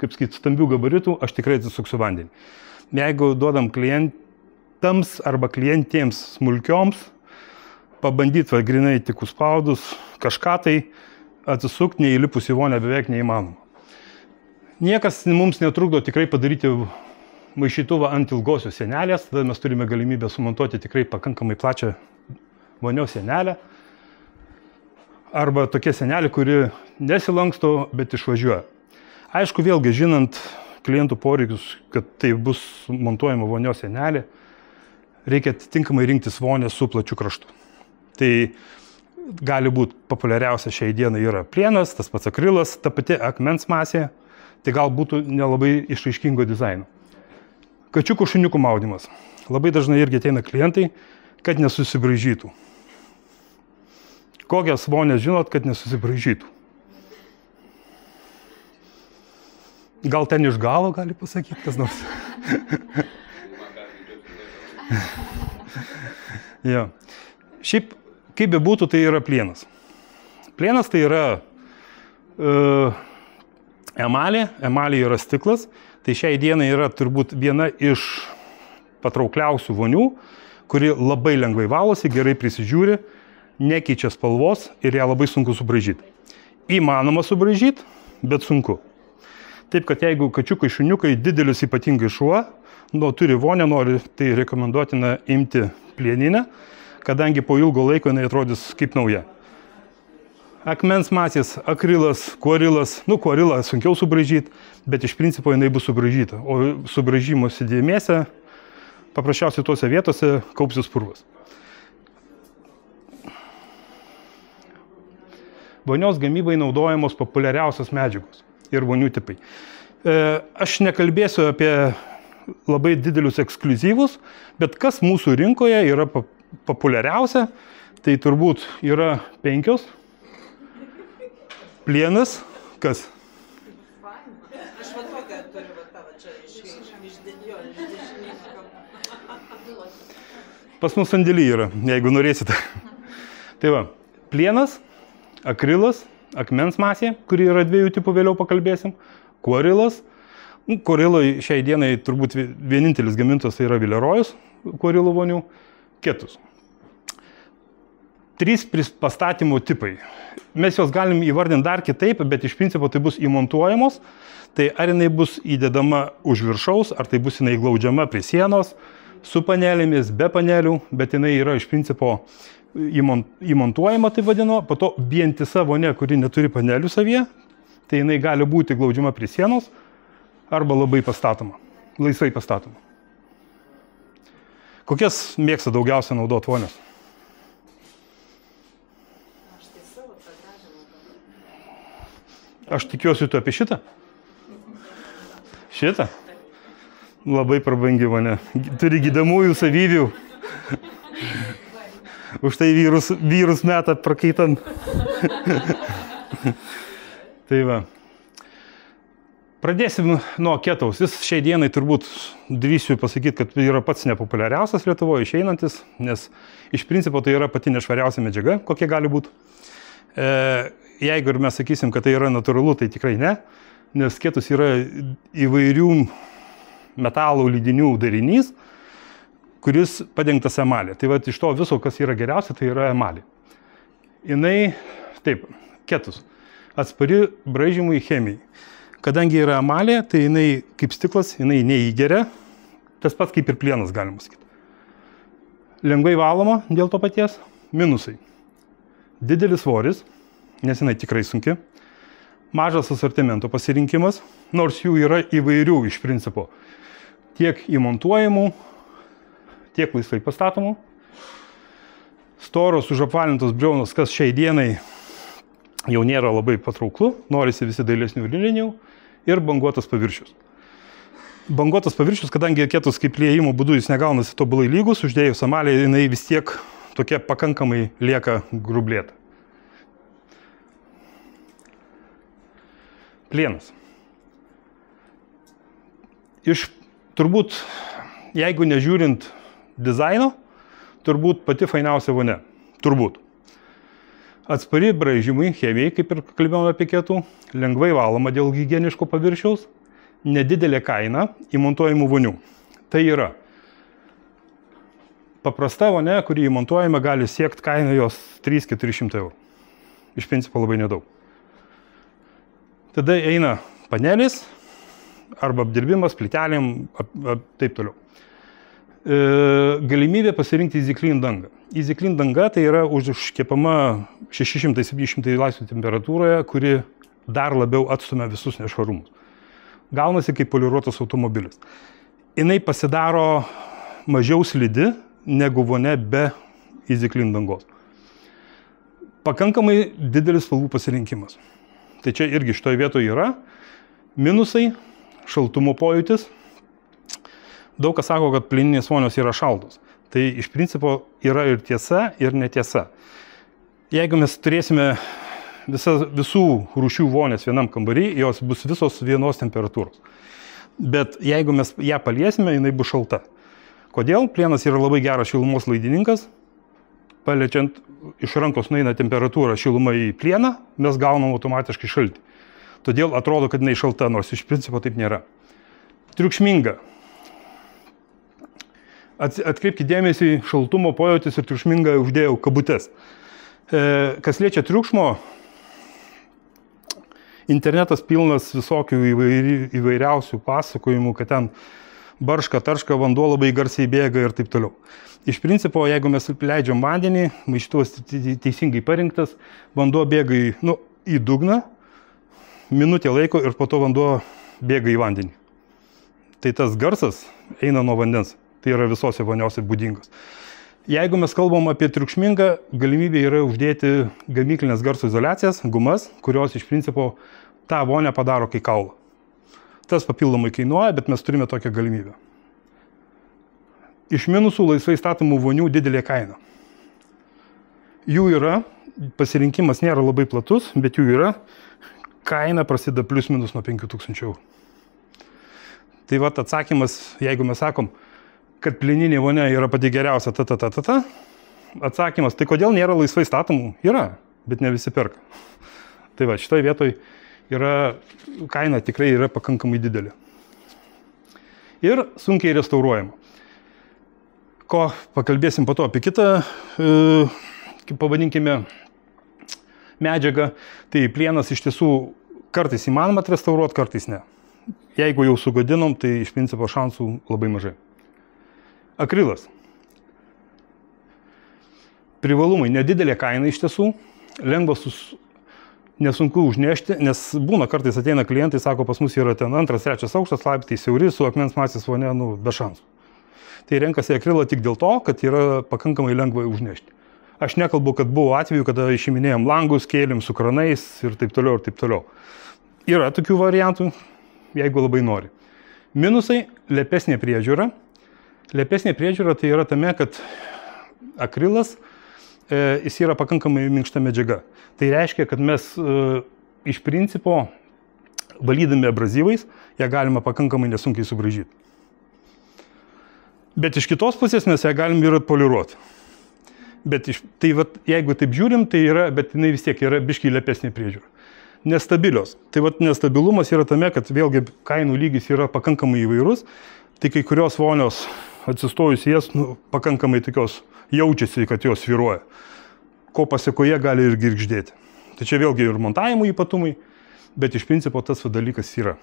kaip sakyt, stambių gabaritų, aš tikrai atsisuksiu vandenį. Jeigu duodam klientams arba klientėms smulkioms, pabandyti grinai tik užspaudus kažką tai atsisukti, neįlipus į vonę beveik neįmanoma. Niekas mums netrukdo tikrai padaryti maišytuvą ant ilgosios sienelės, tada mes turime galimybę sumontuoti tikrai pakankamai plačią vonios sienelę. Arba tokia sienelė, kuri nesilanksto, bet išvažiuoja. Aišku, vėlgi, žinant klientų poreikius, kad tai bus montuojama vonios sienelė, reikia atitinkamai rinktis vonę su plačiu kraštu. Tai gali būti populiariausia šiai dienai yra plienas, tas pats akrilas, ta pati akmens masė, tai gal būtų nelabai išraiškingo dizaino. Kačiukų šuniukų maudymas. Labai dažnai irgi ateina klientai, kad nesusibraižytų. Kokias vonės žinot, kad nesusibraižytų? Gal ten iš galo gali pasakyti kas nors? Ja. Šiaip, kaip bebūtų, tai yra plienas. Plienas tai yra emalė, emalė yra stiklas, tai šiai dienai yra turbūt viena iš patraukliausių vonių, kuri labai lengvai valosi, gerai prisižiūri, nekeičia spalvos ir ją labai sunku subraižyti. Įmanoma subraižyti, bet sunku. Taip, kad jeigu kačiukai, šuniukai, didelis ypatingai šuo, turi vonę, nori, tai rekomenduotina imti plieninę, kadangi po ilgo laiko jinai atrodys kaip nauja. Akmens masės, akrilas, kuorilas, kuorilą sunkiau subraižyti, bet iš principo jinai bus subraižyta, o subraižymosi dėmėse paprasčiausiai tuose vietose kaupsis purvas. Vonios gamybai naudojamos populiariausios medžiagos ir vonių tipai. Aš nekalbėsiu apie labai didelius ekskliuzyvus, bet kas mūsų rinkoje yra populiariausia, tai turbūt yra 5. Plienas, kas? Aš va tokią turiu, čia iš dešinės. Pas mus sandėly yra, jeigu norėsite. Tai va, plienas, akrilas, akmens masė, kuri yra 2 tipų, vėliau pakalbėsim, kuorilas. Kuorilo šiai dienai turbūt vienintelis gamintojas tai yra Vilerojus, kuorilo vonių, ketus. 3 pastatymų tipai. Mes juos galim įvardinti dar kitaip, bet iš principo tai bus įmontuojamos. Tai ar jinai bus įdedama už viršaus, ar tai bus jinai glaudžiama prie sienos, su panelėmis, be panelių, bet jinai yra iš principo įmontuojama, tai vadino. Po to vientisa vonia, kuri neturi panelių savyje, tai jinai gali būti glaudžiama prie sienos arba labai pastatoma, laisvai pastatoma. Kokias mėgsta daugiausia naudoti vonios? Aš tikiuosi, tu apie šitą? Šitą? Labai prabangi vonia. Turi gydamųjų savybių. Už tai vyrus meta prakaitant. Tai va. Pradėsim nuo ketaus. Jis šiai dienai turbūt drįsiu pasakyti, kad yra pats nepopuliariausias Lietuvoje išeinantis, nes iš principo tai yra pati nešvariausia medžiaga, kokia gali būti. Jeigu ir mes sakysim, kad tai yra natūralu, tai tikrai ne, nes ketus yra įvairių metalų lydinių darinys, kuris padengtas emalė. Tai va, iš to viso, kas yra geriausia, tai yra emalė. jinai, taip, ketus, atspari braižymui chemijai. Kadangi yra emalė, tai jinai kaip stiklas, jinai neįgeria, tas pats kaip ir plienas, galima sakyti. Lengvai valoma dėl to paties, minusai. Didelis svoris, nes jinai tikrai sunki, mažas asortimento pasirinkimas, nors jų yra įvairių iš principo, tiek įmontuojamų, tiek laisvai pastatomų. Storos užapvalintos briaunos, kas šiai dienai jau nėra labai patrauklu, norisi visi dailesnių linijų ir banguotas paviršius. Banguotas paviršius, kadangi ketus kaip liejimo būdu jis negaunasi tobulai lygus, uždėjus emalę jinai vis tiek tokia pakankamai lieka grublėta. Plienas. Iš turbūt, jeigu nežiūrint dizaino, turbūt pati fainiausia vonia. Turbūt. Atspari braižymui, chemijai, kaip ir kalbėjome apie ketų, lengvai valoma dėl higieniško paviršiaus, nedidelė kaina įmontuojamų vonių. Tai yra paprasta vonia, kuri įmontuojama, gali siekti kainą jos 300–400 eurų. Iš principo labai nedaug. Tada eina panelis arba apdirbimas, plytelėm, taip toliau. Galimybė pasirinkti Easy Clean dangą. Easy Clean danga tai yra užkepama 600–700 laipsnių temperatūroje, kuri dar labiau atstumia visus nešvarumus. Gaunasi kaip poliruotas automobilis. Jinai pasidaro mažiau slidi negu vonia be Easy Clean dangos. Pakankamai didelis spalvų pasirinkimas. Tai čia irgi šitoje vietoje yra minusai, šaltumo pojūtis. Daug kas sako, kad plininės vonios yra šaltos. Tai iš principo yra ir tiesa, ir netiesa. Jeigu mes turėsime visų rūšių vonės vienam kambarį, jos bus visos vienos temperatūros. Bet jeigu mes ją paliesime, jinai bus šalta. Kodėl? Plienas yra labai geras šilumos laidininkas. Paliečiant iš rankos nueina temperatūra šiluma į plieną, mes gaunam automatiškai šaltį. Todėl atrodo, kad jinai šalta, nors iš principo taip nėra. Triukšminga. Atkreipkite dėmesį, šaltumo pojūtis ir triukšminga uždėjau kabutes. Kas liečia triukšmo, internetas pilnas visokių įvairiausių pasakojimų, kad ten barška, tarška, vanduo labai garsiai bėga ir taip toliau. Iš principo, jeigu mes leidžiam vandenį, maišytuvas teisingai parinktas, vanduo bėga į dugną, minutę laiko ir po to vanduo bėga į vandenį. Tai tas garsas eina nuo vandens. Tai yra visose voniose būdingas. Jeigu mes kalbam apie triukšmingą, galimybė yra uždėti gamyklinės garso izoliacijas, gumas, kurios iš principo tą vonę padaro kai kaulą. Tas papildomai kainuoja, bet mes turime tokią galimybę. Iš minusų laisvai statomų vonių didelė kaina. Jų yra, pasirinkimas nėra labai platus, bet jų yra, kaina prasideda plius minus nuo 5000 eurų. Tai vat atsakymas, jeigu mes sakom, kad plininė vonia yra pati geriausia, atsakymas, tai kodėl nėra laisvai statomų? Yra, bet ne visi perka. Tai va, šitoje vietoje kaina tikrai yra pakankamai didelė. Ir sunkiai restauruojama. Ko pakalbėsim po to apie kitą, pavadinkime, medžiagą. Tai plienas iš tiesų kartais įmanoma restauruoti, kartais ne. Jeigu jau sugadinom, tai iš principo šansų labai mažai. Akrilas. Privalumai. Nedidelė kaina iš tiesų, lengvas, nesunku užnešti, nes būna kartais ateina klientai, sako, pas mus yra ten 2–3 aukštas, laiptai siauri, su akmens masės vonia, be šansų. Tai renkasi akrilą tik dėl to, kad yra pakankamai lengva užnešti. Aš nekalbu, kad buvo atveju, kada išiminėjom langus, kėlėm su kranais ir taip toliau, ir taip toliau. Yra tokių variantų, jeigu labai nori. Minusai – lepesnė priežiūra. Lepesnė priežiūra tai yra tame, kad akrilas, jis yra pakankamai minkšta medžiaga. Tai reiškia, kad mes iš principo, valydami abrazyvais, ją galime pakankamai nesunkiai subraižyti. Bet iš kitos pusės mes ją galim ir atpoliruoti. Bet tai jeigu taip žiūrim, tai yra, bet jinai vis tiek yra biškiai lepesnė priežiūra. Nestabilios. Tai nestabilumas yra tame, kad vėlgi kainų lygis yra pakankamai įvairus. Tai kai kurios vonios atsistojus jas, pakankamai tokios jaučiasi, kad jos svyruoja. ko pasiekoje gali ir girgždėti. Tai čia vėlgi ir montavimo ypatumai, bet iš principo tas dalykas yra.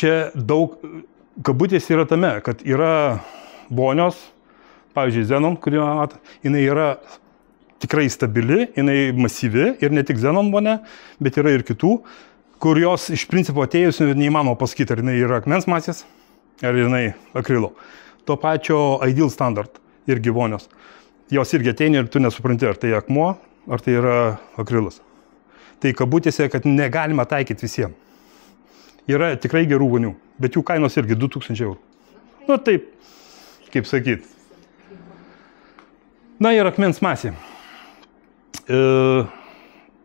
Čia daug kabutės yra tame, kad yra vonios, pavyzdžiui, Zenon, kurį matą, jinai yra tikrai stabili, jinai masyvi ir ne tik Zenon vonia, bet yra ir kitų, kur jos iš principo atėjus neįmanoma pasakyti, ar jinai yra akmens masės, ar jinai akrilo. To pačio Ideal Standard irgi vonios. Jos irgi ateina ir tu nesupranti, ar tai akmuo, ar tai yra akrilas. Tai kabutėse, kad negalima taikyti visiems. Yra tikrai gerų vonių, bet jų kainos irgi 2000 €. Nu taip, kaip sakyt. Na ir akmens masė.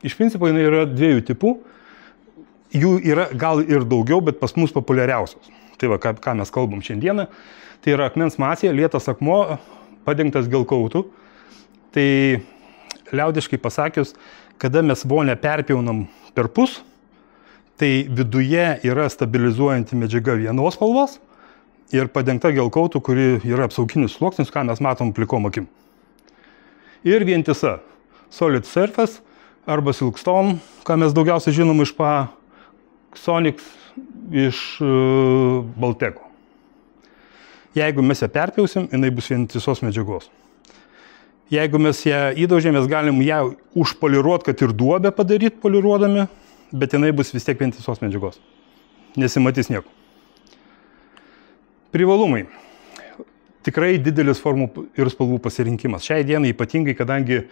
Iš principo jinai yra dviejų tipų. Jų yra gal ir daugiau, bet pas mus populiariausios. Tai va, ką mes kalbam šiandieną. Tai yra akmens masė, lietas akmuo, padengtas gelkautu. Tai liaudiškai pasakius, kada mes vonę perpjaunam per pus, tai viduje yra stabilizuojanti medžiaga vienos spalvos ir padengta gelkautu, kuri yra apsauginis sluoksnis, ką mes matom plikom akim. Ir vientisa Solid Surface arba Silkstone, ką mes daugiausiai žinom iš Sonic, iš Balteko. Jeigu mes ją perpjausim, jinai bus vientisos medžiagos. Jeigu mes ją įdaužėm, mes galim ją užpoliruoti, kad ir duobę padaryti poliruodami, bet jinai bus vis tiek vientisos medžiagos. Nesimatys nieko. Privalumai. Tikrai didelis formų ir spalvų pasirinkimas. Šiai dienai ypatingai, kadangi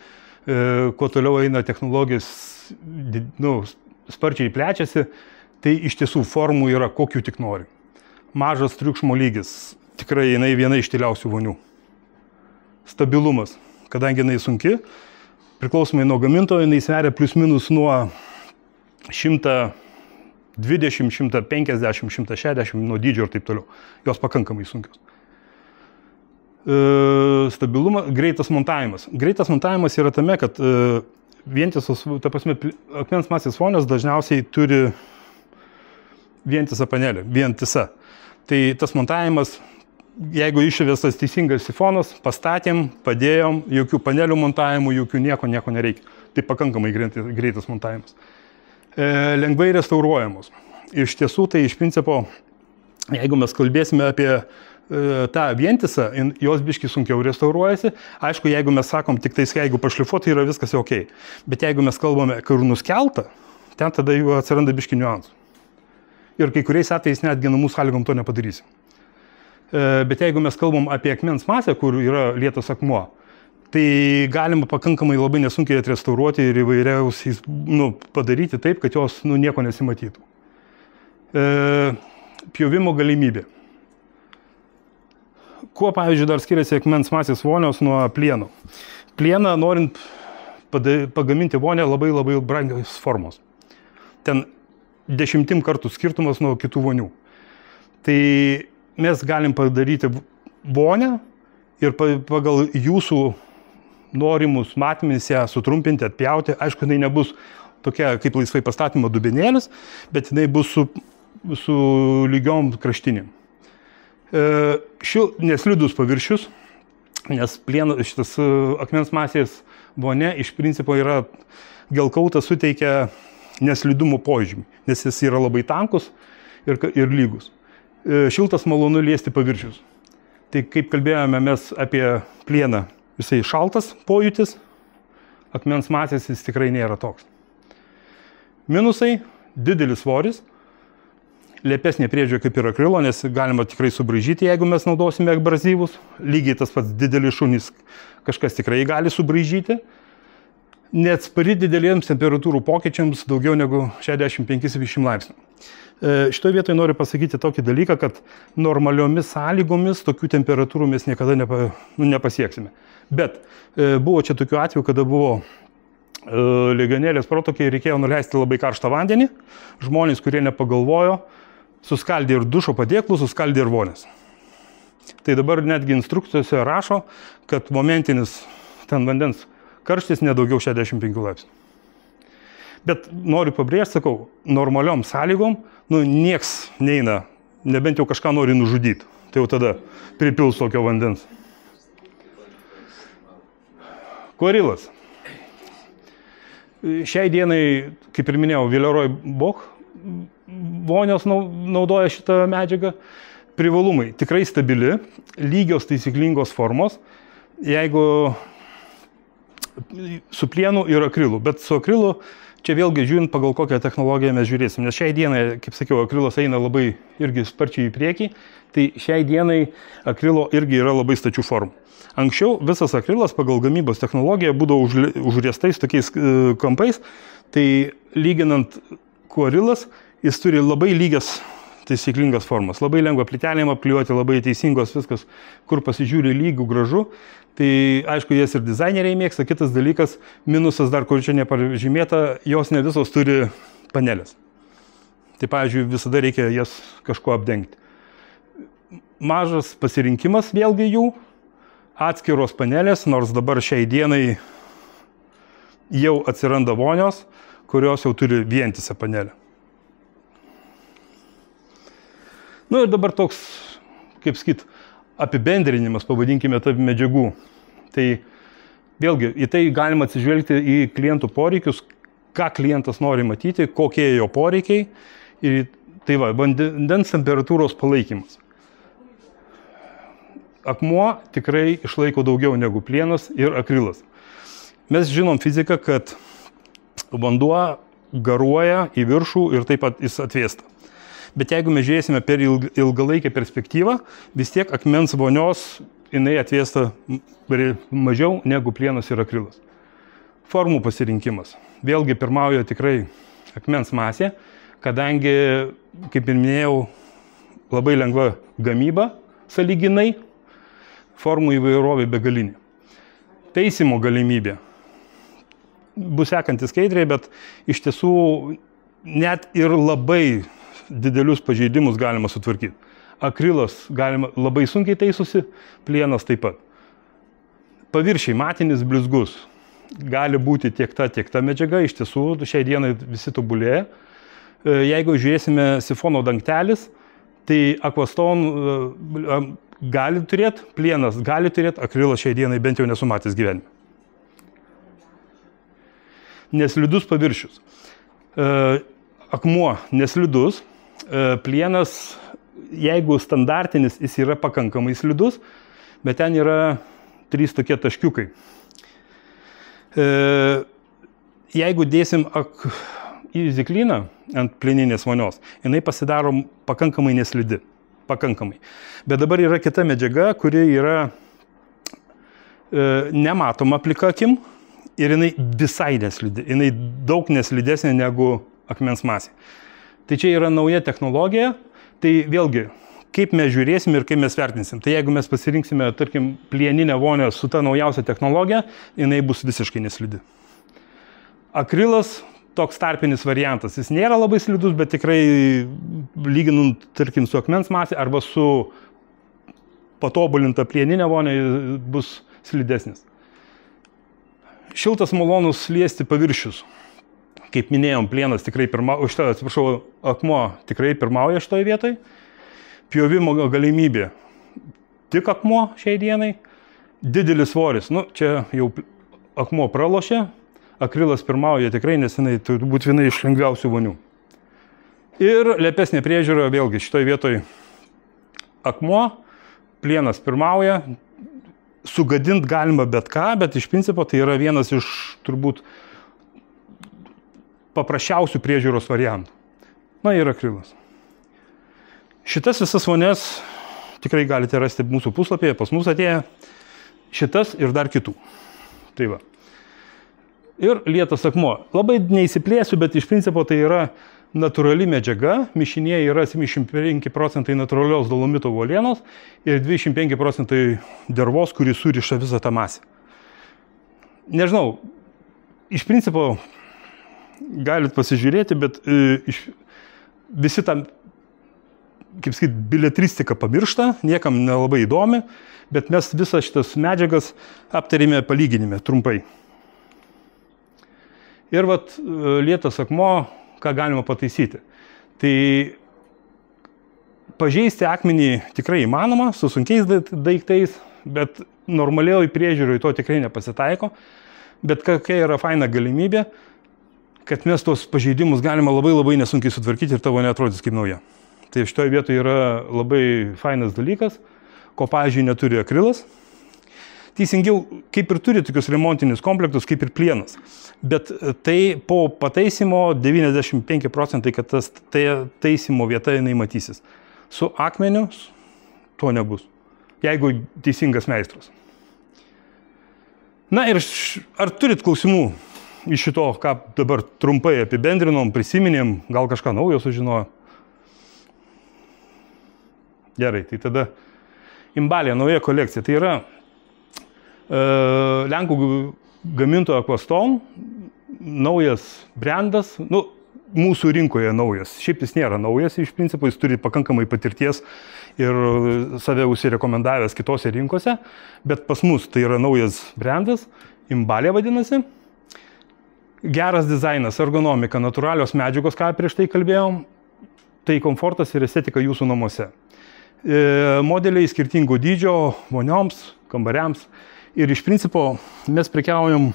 kuo toliau eina technologijos, sparčiai plečiasi, tai iš tiesų formų yra kokių tik nori. Mažas triukšmo lygis. Tikrai jinai viena iš tyliausių vonių. Stabilumas. Kadangi jinai sunki, priklausomai nuo gamintojo, jinai sveria plius minus nuo 120, 150, 160 nuo dydžio ir taip toliau. Jos pakankamai sunkios. Stabilumas, greitas montavimas. Greitas montavimas yra tame, kad vientisos, ta prasme, akmens masės vonios dažniausiai turi vientisą panelį, vientisa. Tai tas montavimas, jeigu išvestas teisingas sifonas, pastatėm, padėjom, jokių panelių montavimų, jokių nieko nereikia. Tai pakankamai greitas montavimas. Lengvai restauruojamos. Iš tiesų, tai iš principo, jeigu mes kalbėsime apie tą vientisą, jos biški sunkiau restauruojasi. Aišku, jeigu mes sakom, tik tais, jeigu pašlifuoti, yra viskas ok. Bet jeigu mes kalbame, kur nuskelta, ten tada jų atsiranda biški niuansų. Ir kai kuriais atvejais netgi namų sąlygom to nepadarysim. Bet jeigu mes kalbam apie akmens masę, kur yra lietas akmuo, tai galima pakankamai labai nesunkiai atrestauruoti ir įvairiausiais padaryti taip, kad jos nieko nesimatytų. Pjovimo galimybė. Kuo, pavyzdžiui, dar skiriasi akmens masės vonios nuo plieno? Plieną, norint pagaminti vonę, labai brangios formos. Ten 10 kartų skirtumas nuo kitų vonių. Tai mes galim padaryti vonę ir pagal jūsų norimus matmenis ją sutrumpinti, atpjauti. Aišku, jinai nebus tokia kaip laisvai pastatymo dubenėlis, bet jinai bus su lygiom kraštinėm. Neslidus paviršius, nes šitas akmens masės vonia iš principo yra gelkautas suteikia neslidumo požymį, nes jis yra labai tankus ir lygus. Šiltas malonu liesti paviršius. Tai kaip kalbėjome mes apie plieną, jisai šaltas pojūtis, akmens masės jis tikrai nėra toks. Minusai, didelis svoris, lėpesnė priežiūra kaip ir akrilo, nes galima tikrai subraižyti, jeigu mes naudosime abrazyvus. Lygiai tas pats didelis šunys kažkas tikrai gali subraižyti. Neatspari dideliems temperatūrų pokyčiams daugiau negu 65-70 laipsnių. Šitoje vietoje noriu pasakyti tokį dalyką, kad normaliomis sąlygomis tokių temperatūrų mes niekada nepasieksime. Bet buvo čia tokių atvejų, kada buvo legionėlės protokiai, reikėjo nuleisti labai karštą vandenį. Žmonės, kurie nepagalvojo, suskaldė ir dušo padėklų, suskaldė ir vonės. Tai dabar netgi instrukcijose rašo, kad momentinis ten vandens karštis nedaugiau 65 laipsnių. Bet noriu pabrėžti, sakau, normaliom sąlygom, nieks neina, nebent jau kažką nori nužudyti. Tai jau tada pripils tokio vandens. Kuorilas. Šiai dienai, kaip ir minėjau, Villeroy Boch vonios naudoja šitą medžiagą. Privalumai tikrai stabili, lygios taisyklingos formos, jeigu su plienu ir akrilu. Bet su akrilu, čia vėlgi žiūrint pagal kokią technologiją mes žiūrėsim, nes šiai dienai, kaip sakiau, akrilas eina labai irgi sparčiai į priekį, tai šiai dienai akrilo irgi yra labai stačių formų. Anksčiau visas akrilas pagal gamybos technologiją būdavo užriestais tokiais kampais, tai lyginant kuorilas, jis turi labai lygias taisyklingas formas, labai lengva plytelėm apklijuoti, labai teisingos viskas, kur pasižiūri lygų, gražu. Tai aišku, jas ir dizaineriai mėgsta. Kitas dalykas, minusas dar, kur čia nepažymėta, jos ne visos turi panelės. Tai pavyzdžiui, visada reikia jas kažkuo apdengti. Mažas pasirinkimas vėlgi jų, atskiros panelės, nors dabar šiai dienai jau atsiranda vonios, kurios jau turi vientisą panelę. Nu ir dabar toks, kaip sakyt, apibendrinimas, pavadinkime taip, medžiagų. Tai vėlgi, į tai galima atsižvelgti į klientų poreikius, ką klientas nori matyti, kokie jo poreikiai. Ir tai va, vandens temperatūros palaikymas. Akmuo tikrai išlaiko daugiau negu plienas ir akrilas. Mes žinom fiziką, kad vanduo garuoja į viršų ir taip pat jis atvėsta. Bet jeigu mes žiūrėsime per ilgalaikę perspektyvą, vis tiek akmens vonios jinai atvėsta mažiau negu plienas ir akrilas. Formų pasirinkimas. Vėlgi pirmauja tikrai akmens masė, kadangi, kaip ir minėjau, labai lengva gamyba sąlyginai, formų įvairovė begalinė. Taisymo galimybė. Bus sekantis skaidriai, bet iš tiesų net ir labai didelius pažeidimus galima sutvarkyti. Akrilas galima labai sunkiai taisosi, plienas taip pat. Paviršiai, matinis, blizgus. Gali būti tiek ta medžiaga, iš tiesų šiai dienai visi tobulėja. Jeigu žiūrėsime sifono dangtelis, tai Aquastone gali turėti, plienas gali turėti, akrilas šiai dienai bent jau nesu matęs gyvenime. Neslidus paviršius. Akmuo neslidus, plienas, jeigu standartinis, jis yra pakankamai slidus, bet ten yra 3 tokie taškiukai. Jeigu dėsim izikliną ant plieninės vonios, jinai pasidaro pakankamai neslidi. Pakankamai. Bet dabar yra kita medžiaga, kuri yra nematoma plika akim ir jinai visai neslidi. Jinai daug neslidesnė negu akmens masė. Tai čia yra nauja technologija. Tai vėlgi, kaip mes žiūrėsim ir kaip mes vertinsim. Tai jeigu mes pasirinksime, tarkim, plieninę vonę su ta naujausia technologija, jinai bus visiškai neslidi. Akrilas toks tarpinis variantas. Jis nėra labai slidus, bet tikrai lyginant, tarkim, su akmens masė arba su patobulinta plieninė vonė bus slidesnis. Šiltas malonus liesti paviršius. Kaip minėjom, plienas tikrai pirmauja, akmuo tikrai pirmauja šitoje vietoje. Pjovimo galimybė. Tik akmuo šiai dienai. Didelis svoris. Nu, čia jau akmuo pralošė. Akrilas pirmauja tikrai, nes jinai turi būti viena iš lengviausių vonių. Ir lepesnė priežiūra, vėlgi šitoje vietoje akmuo, plienas pirmauja, sugadint galima bet ką, bet iš principo tai yra vienas iš turbūt paprasčiausių priežiūros variantų. Na ir akrilas. Šitas visas vonės tikrai galite rasti mūsų puslapyje, pas mus atėję. Šitas ir dar kitų. Tai va. Ir lietas akmuo. Labai neįsiplėsiu, bet iš principo tai yra natūrali medžiaga. Mišinėje yra 75% natūralios dolomito uolienos ir 25% dervos, kuri suriša visą tą masę. Nežinau, iš principo galit pasižiūrėti, bet visi tam, kaip sakyt, biletristika pamiršta, niekam nelabai įdomi, bet mes visas šitas medžiagas aptarėme palyginime trumpai. Ir vat lietas akmuo, ką galima pataisyti. Tai pažeisti akmenį tikrai įmanoma, su sunkiais daiktais, bet normalioje priežiūroje to tikrai nepasitaiko. Bet kokia yra faina galimybė, kad mes tos pažeidimus galima labai nesunkiai sutvarkyti ir tavo neatrodys kaip nauja. Tai šitoje vietoje yra labai fainas dalykas, ko, pavyzdžiui, neturi akrilas. Teisingiau, kaip ir turi tokius remontinius komplektus, kaip ir plienas. Bet tai po pataisimo 95%, kad tas taisimo vieta jinai matysis. Su akmeniu to nebus, jeigu teisingas meistras. Na ir ar turit klausimų iš šito, ką dabar trumpai apibendrinom, prisiminėm, gal kažką naujo sužinojo? Gerai, tai tada Imbalė nauja kolekcija. Tai yra Lenkų gamintojo Aquastone, naujas brandas, nu, mūsų rinkoje naujas. Šiaip jis nėra naujas, iš principo jis turi pakankamai patirties ir save užsirekomendavęs kitose rinkose, bet pas mus tai yra naujas brandas, Imbalė vadinasi. Geras dizainas, ergonomika, natūralios medžiagos, ką prieš tai kalbėjom, tai komfortas ir estetika jūsų namuose. Modeliai skirtingo dydžio, vonioms, kambariams. Ir iš principo mes prekiaujam,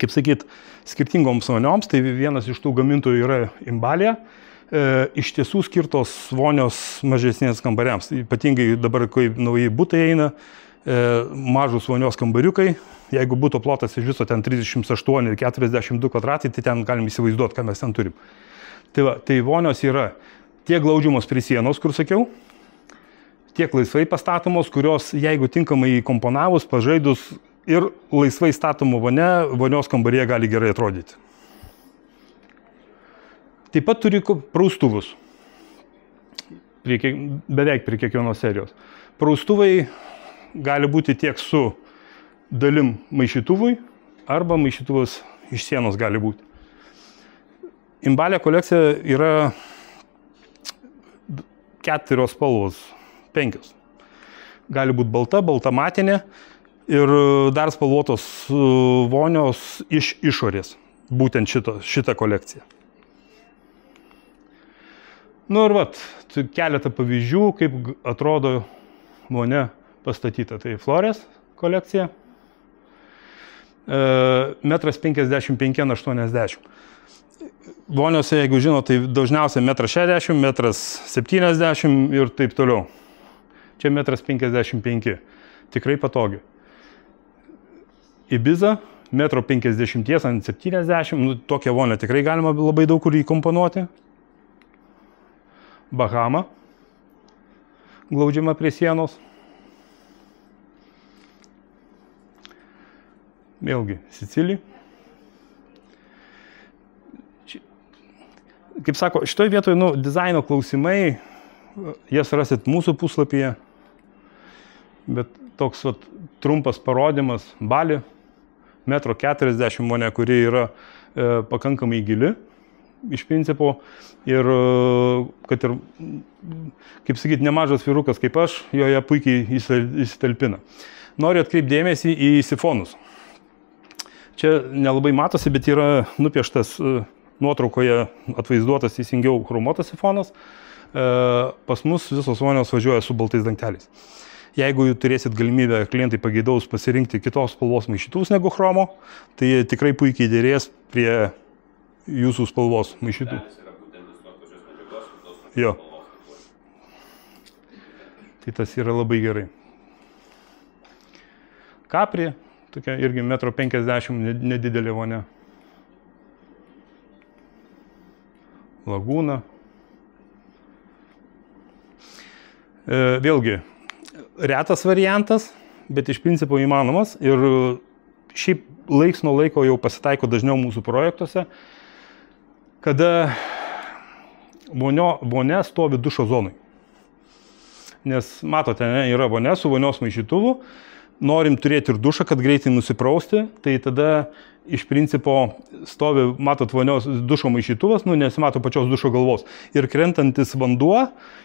kaip sakyt, skirtingoms vonioms. Tai vienas iš tų gamintojų yra Imbalė. Iš tiesų skirtos vonios mažesnės kambariams. Ypatingai dabar, kai nauji butai eina, mažus vonios kambariukai. Jeigu būtų plotas iš viso ten 38 ir 42 kvadratai, tai ten galim įsivaizduoti, ką mes ten turim. Tai vonios yra tiek glaudžiamos prie sienos, kur sakiau, tiek laisvai pastatomos, kurios, jeigu tinkamai įkomponavus, pažaidus ir laisvai statomų vonios kambaryje gali gerai atrodyti. Taip pat turi praustuvus, beveik prie kiekvienos serijos. Praustuvai gali būti tiek su dalim maišytuvui, arba maišytuvas iš sienos gali būti. Imbalė kolekcija yra 4 spalvos. 5. Gali būti balta, balta matinė ir dar spalvotos vonios iš išorės. Būtent šitą kolekciją. Nu ir vat, keletą pavyzdžių, kaip atrodo vonia pastatyta. Tai Flores kolekcija. 1,55 m × 80 m. Voniose, jeigu žino, tai dažniausiai 1,60 m, 1,70 m ir taip toliau. Čia 1,55 m. Tikrai patogi. Ibiza, 1,50 m ant 70 m. Nu, tokią vonią tikrai galima labai daug kur įkomponuoti. Bahama. Glaudžiama prie sienos. Vėlgi, Sicilija. Kaip sako, šitoje vietoje, dizaino klausimai, jas rasit mūsų puslapyje, bet toks trumpas parodimas Bali, 1,40 m vonia, kuri yra pakankamai gili, iš principo, ir, kad ir, kaip sakyt, nemažas vyrukas kaip aš, joje puikiai įsitalpina. Noriu atkreipti dėmesį į sifonus. Čia nelabai matosi, bet yra nupieštas nuotraukoje atvaizduotas teisingiau chromuotas sifonas. Pas mus visos vonios važiuoja su baltais dangteliais. Jeigu turėsit galimybę klientai pageidaus pasirinkti kitos spalvos maišytuvus negu chromo, tai tikrai puikiai dėrės prie jūsų spalvos maišytų. Jo. Tai tas yra labai gerai. Capri, tokia irgi 1,50 m nedidelė vonia. Lagūna. Vėlgi, retas variantas, bet iš principo įmanomas ir šiaip laiks nuo laiko jau pasitaiko dažniau mūsų projektuose, kada vonia stovi dušo zonai. Nes matote, yra vonia su vonios maišytuvu, norim turėti ir dušą, kad greitai nusiprausti, tai tada iš principo stovi, matot, vonios dušo maišytuvas, nesimato pačios dušo galvos. Ir krentantis vanduo,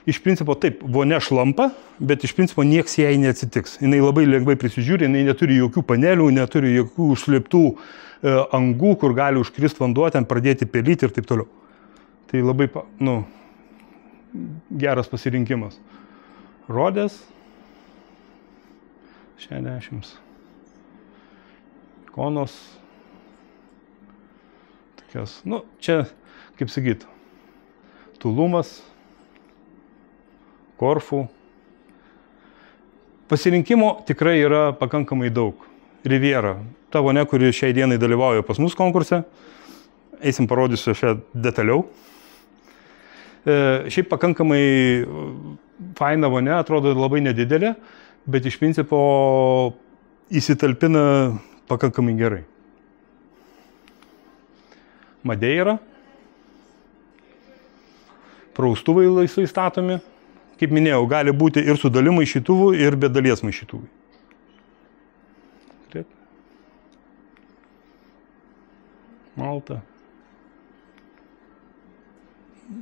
iš principo taip, vonia šlampa, bet iš principo nieks jai neatsitiks. Jinai labai lengvai prisižiūri, jinai neturi jokių panelių, neturi jokių užslėptų angų, kur gali užkrist vanduo, ten pradėti pelyti ir taip toliau. Tai labai, geras pasirinkimas. Rodės 60. Ikonos Nu, čia, kaip sakyt, Tulumas, Korfų. Pasirinkimo tikrai yra pakankamai daug. Riviera, ta vonia, kuri šiai dienai dalyvauja pas mus konkurse. Eisim parodysiu šią detaliau. Šiaip pakankamai faina vonia, atrodo labai nedidelė, bet iš principo įsitalpina pakankamai gerai. Madeira. Praustuvai laisvai statomi. Kaip minėjau, gali būti ir su dalių maišytuvų, ir be dalies maišytuvų. Taip. Malta.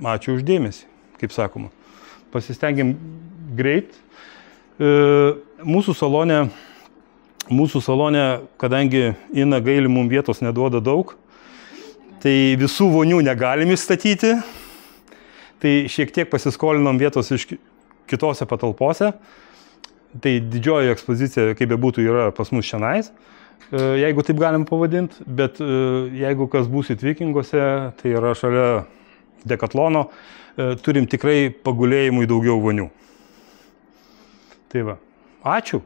Ačiū už dėmesį, kaip sakoma. Pasistengiam greit. Mūsų salone, kadangi Ina gaili mums vietos neduoda daug, tai visų vonių negalim įstatyti. Tai šiek tiek pasiskolinom vietos iš kitose patalpose. Tai didžioji ekspozicija, kaip bebūtų, yra pas mus šiandien, jeigu taip galim pavadinti. Bet jeigu kas būsit Vikingose, tai yra šalia Dekatlono, turim tikrai pagulėjimui daugiau vonių. Tai va, ačiū.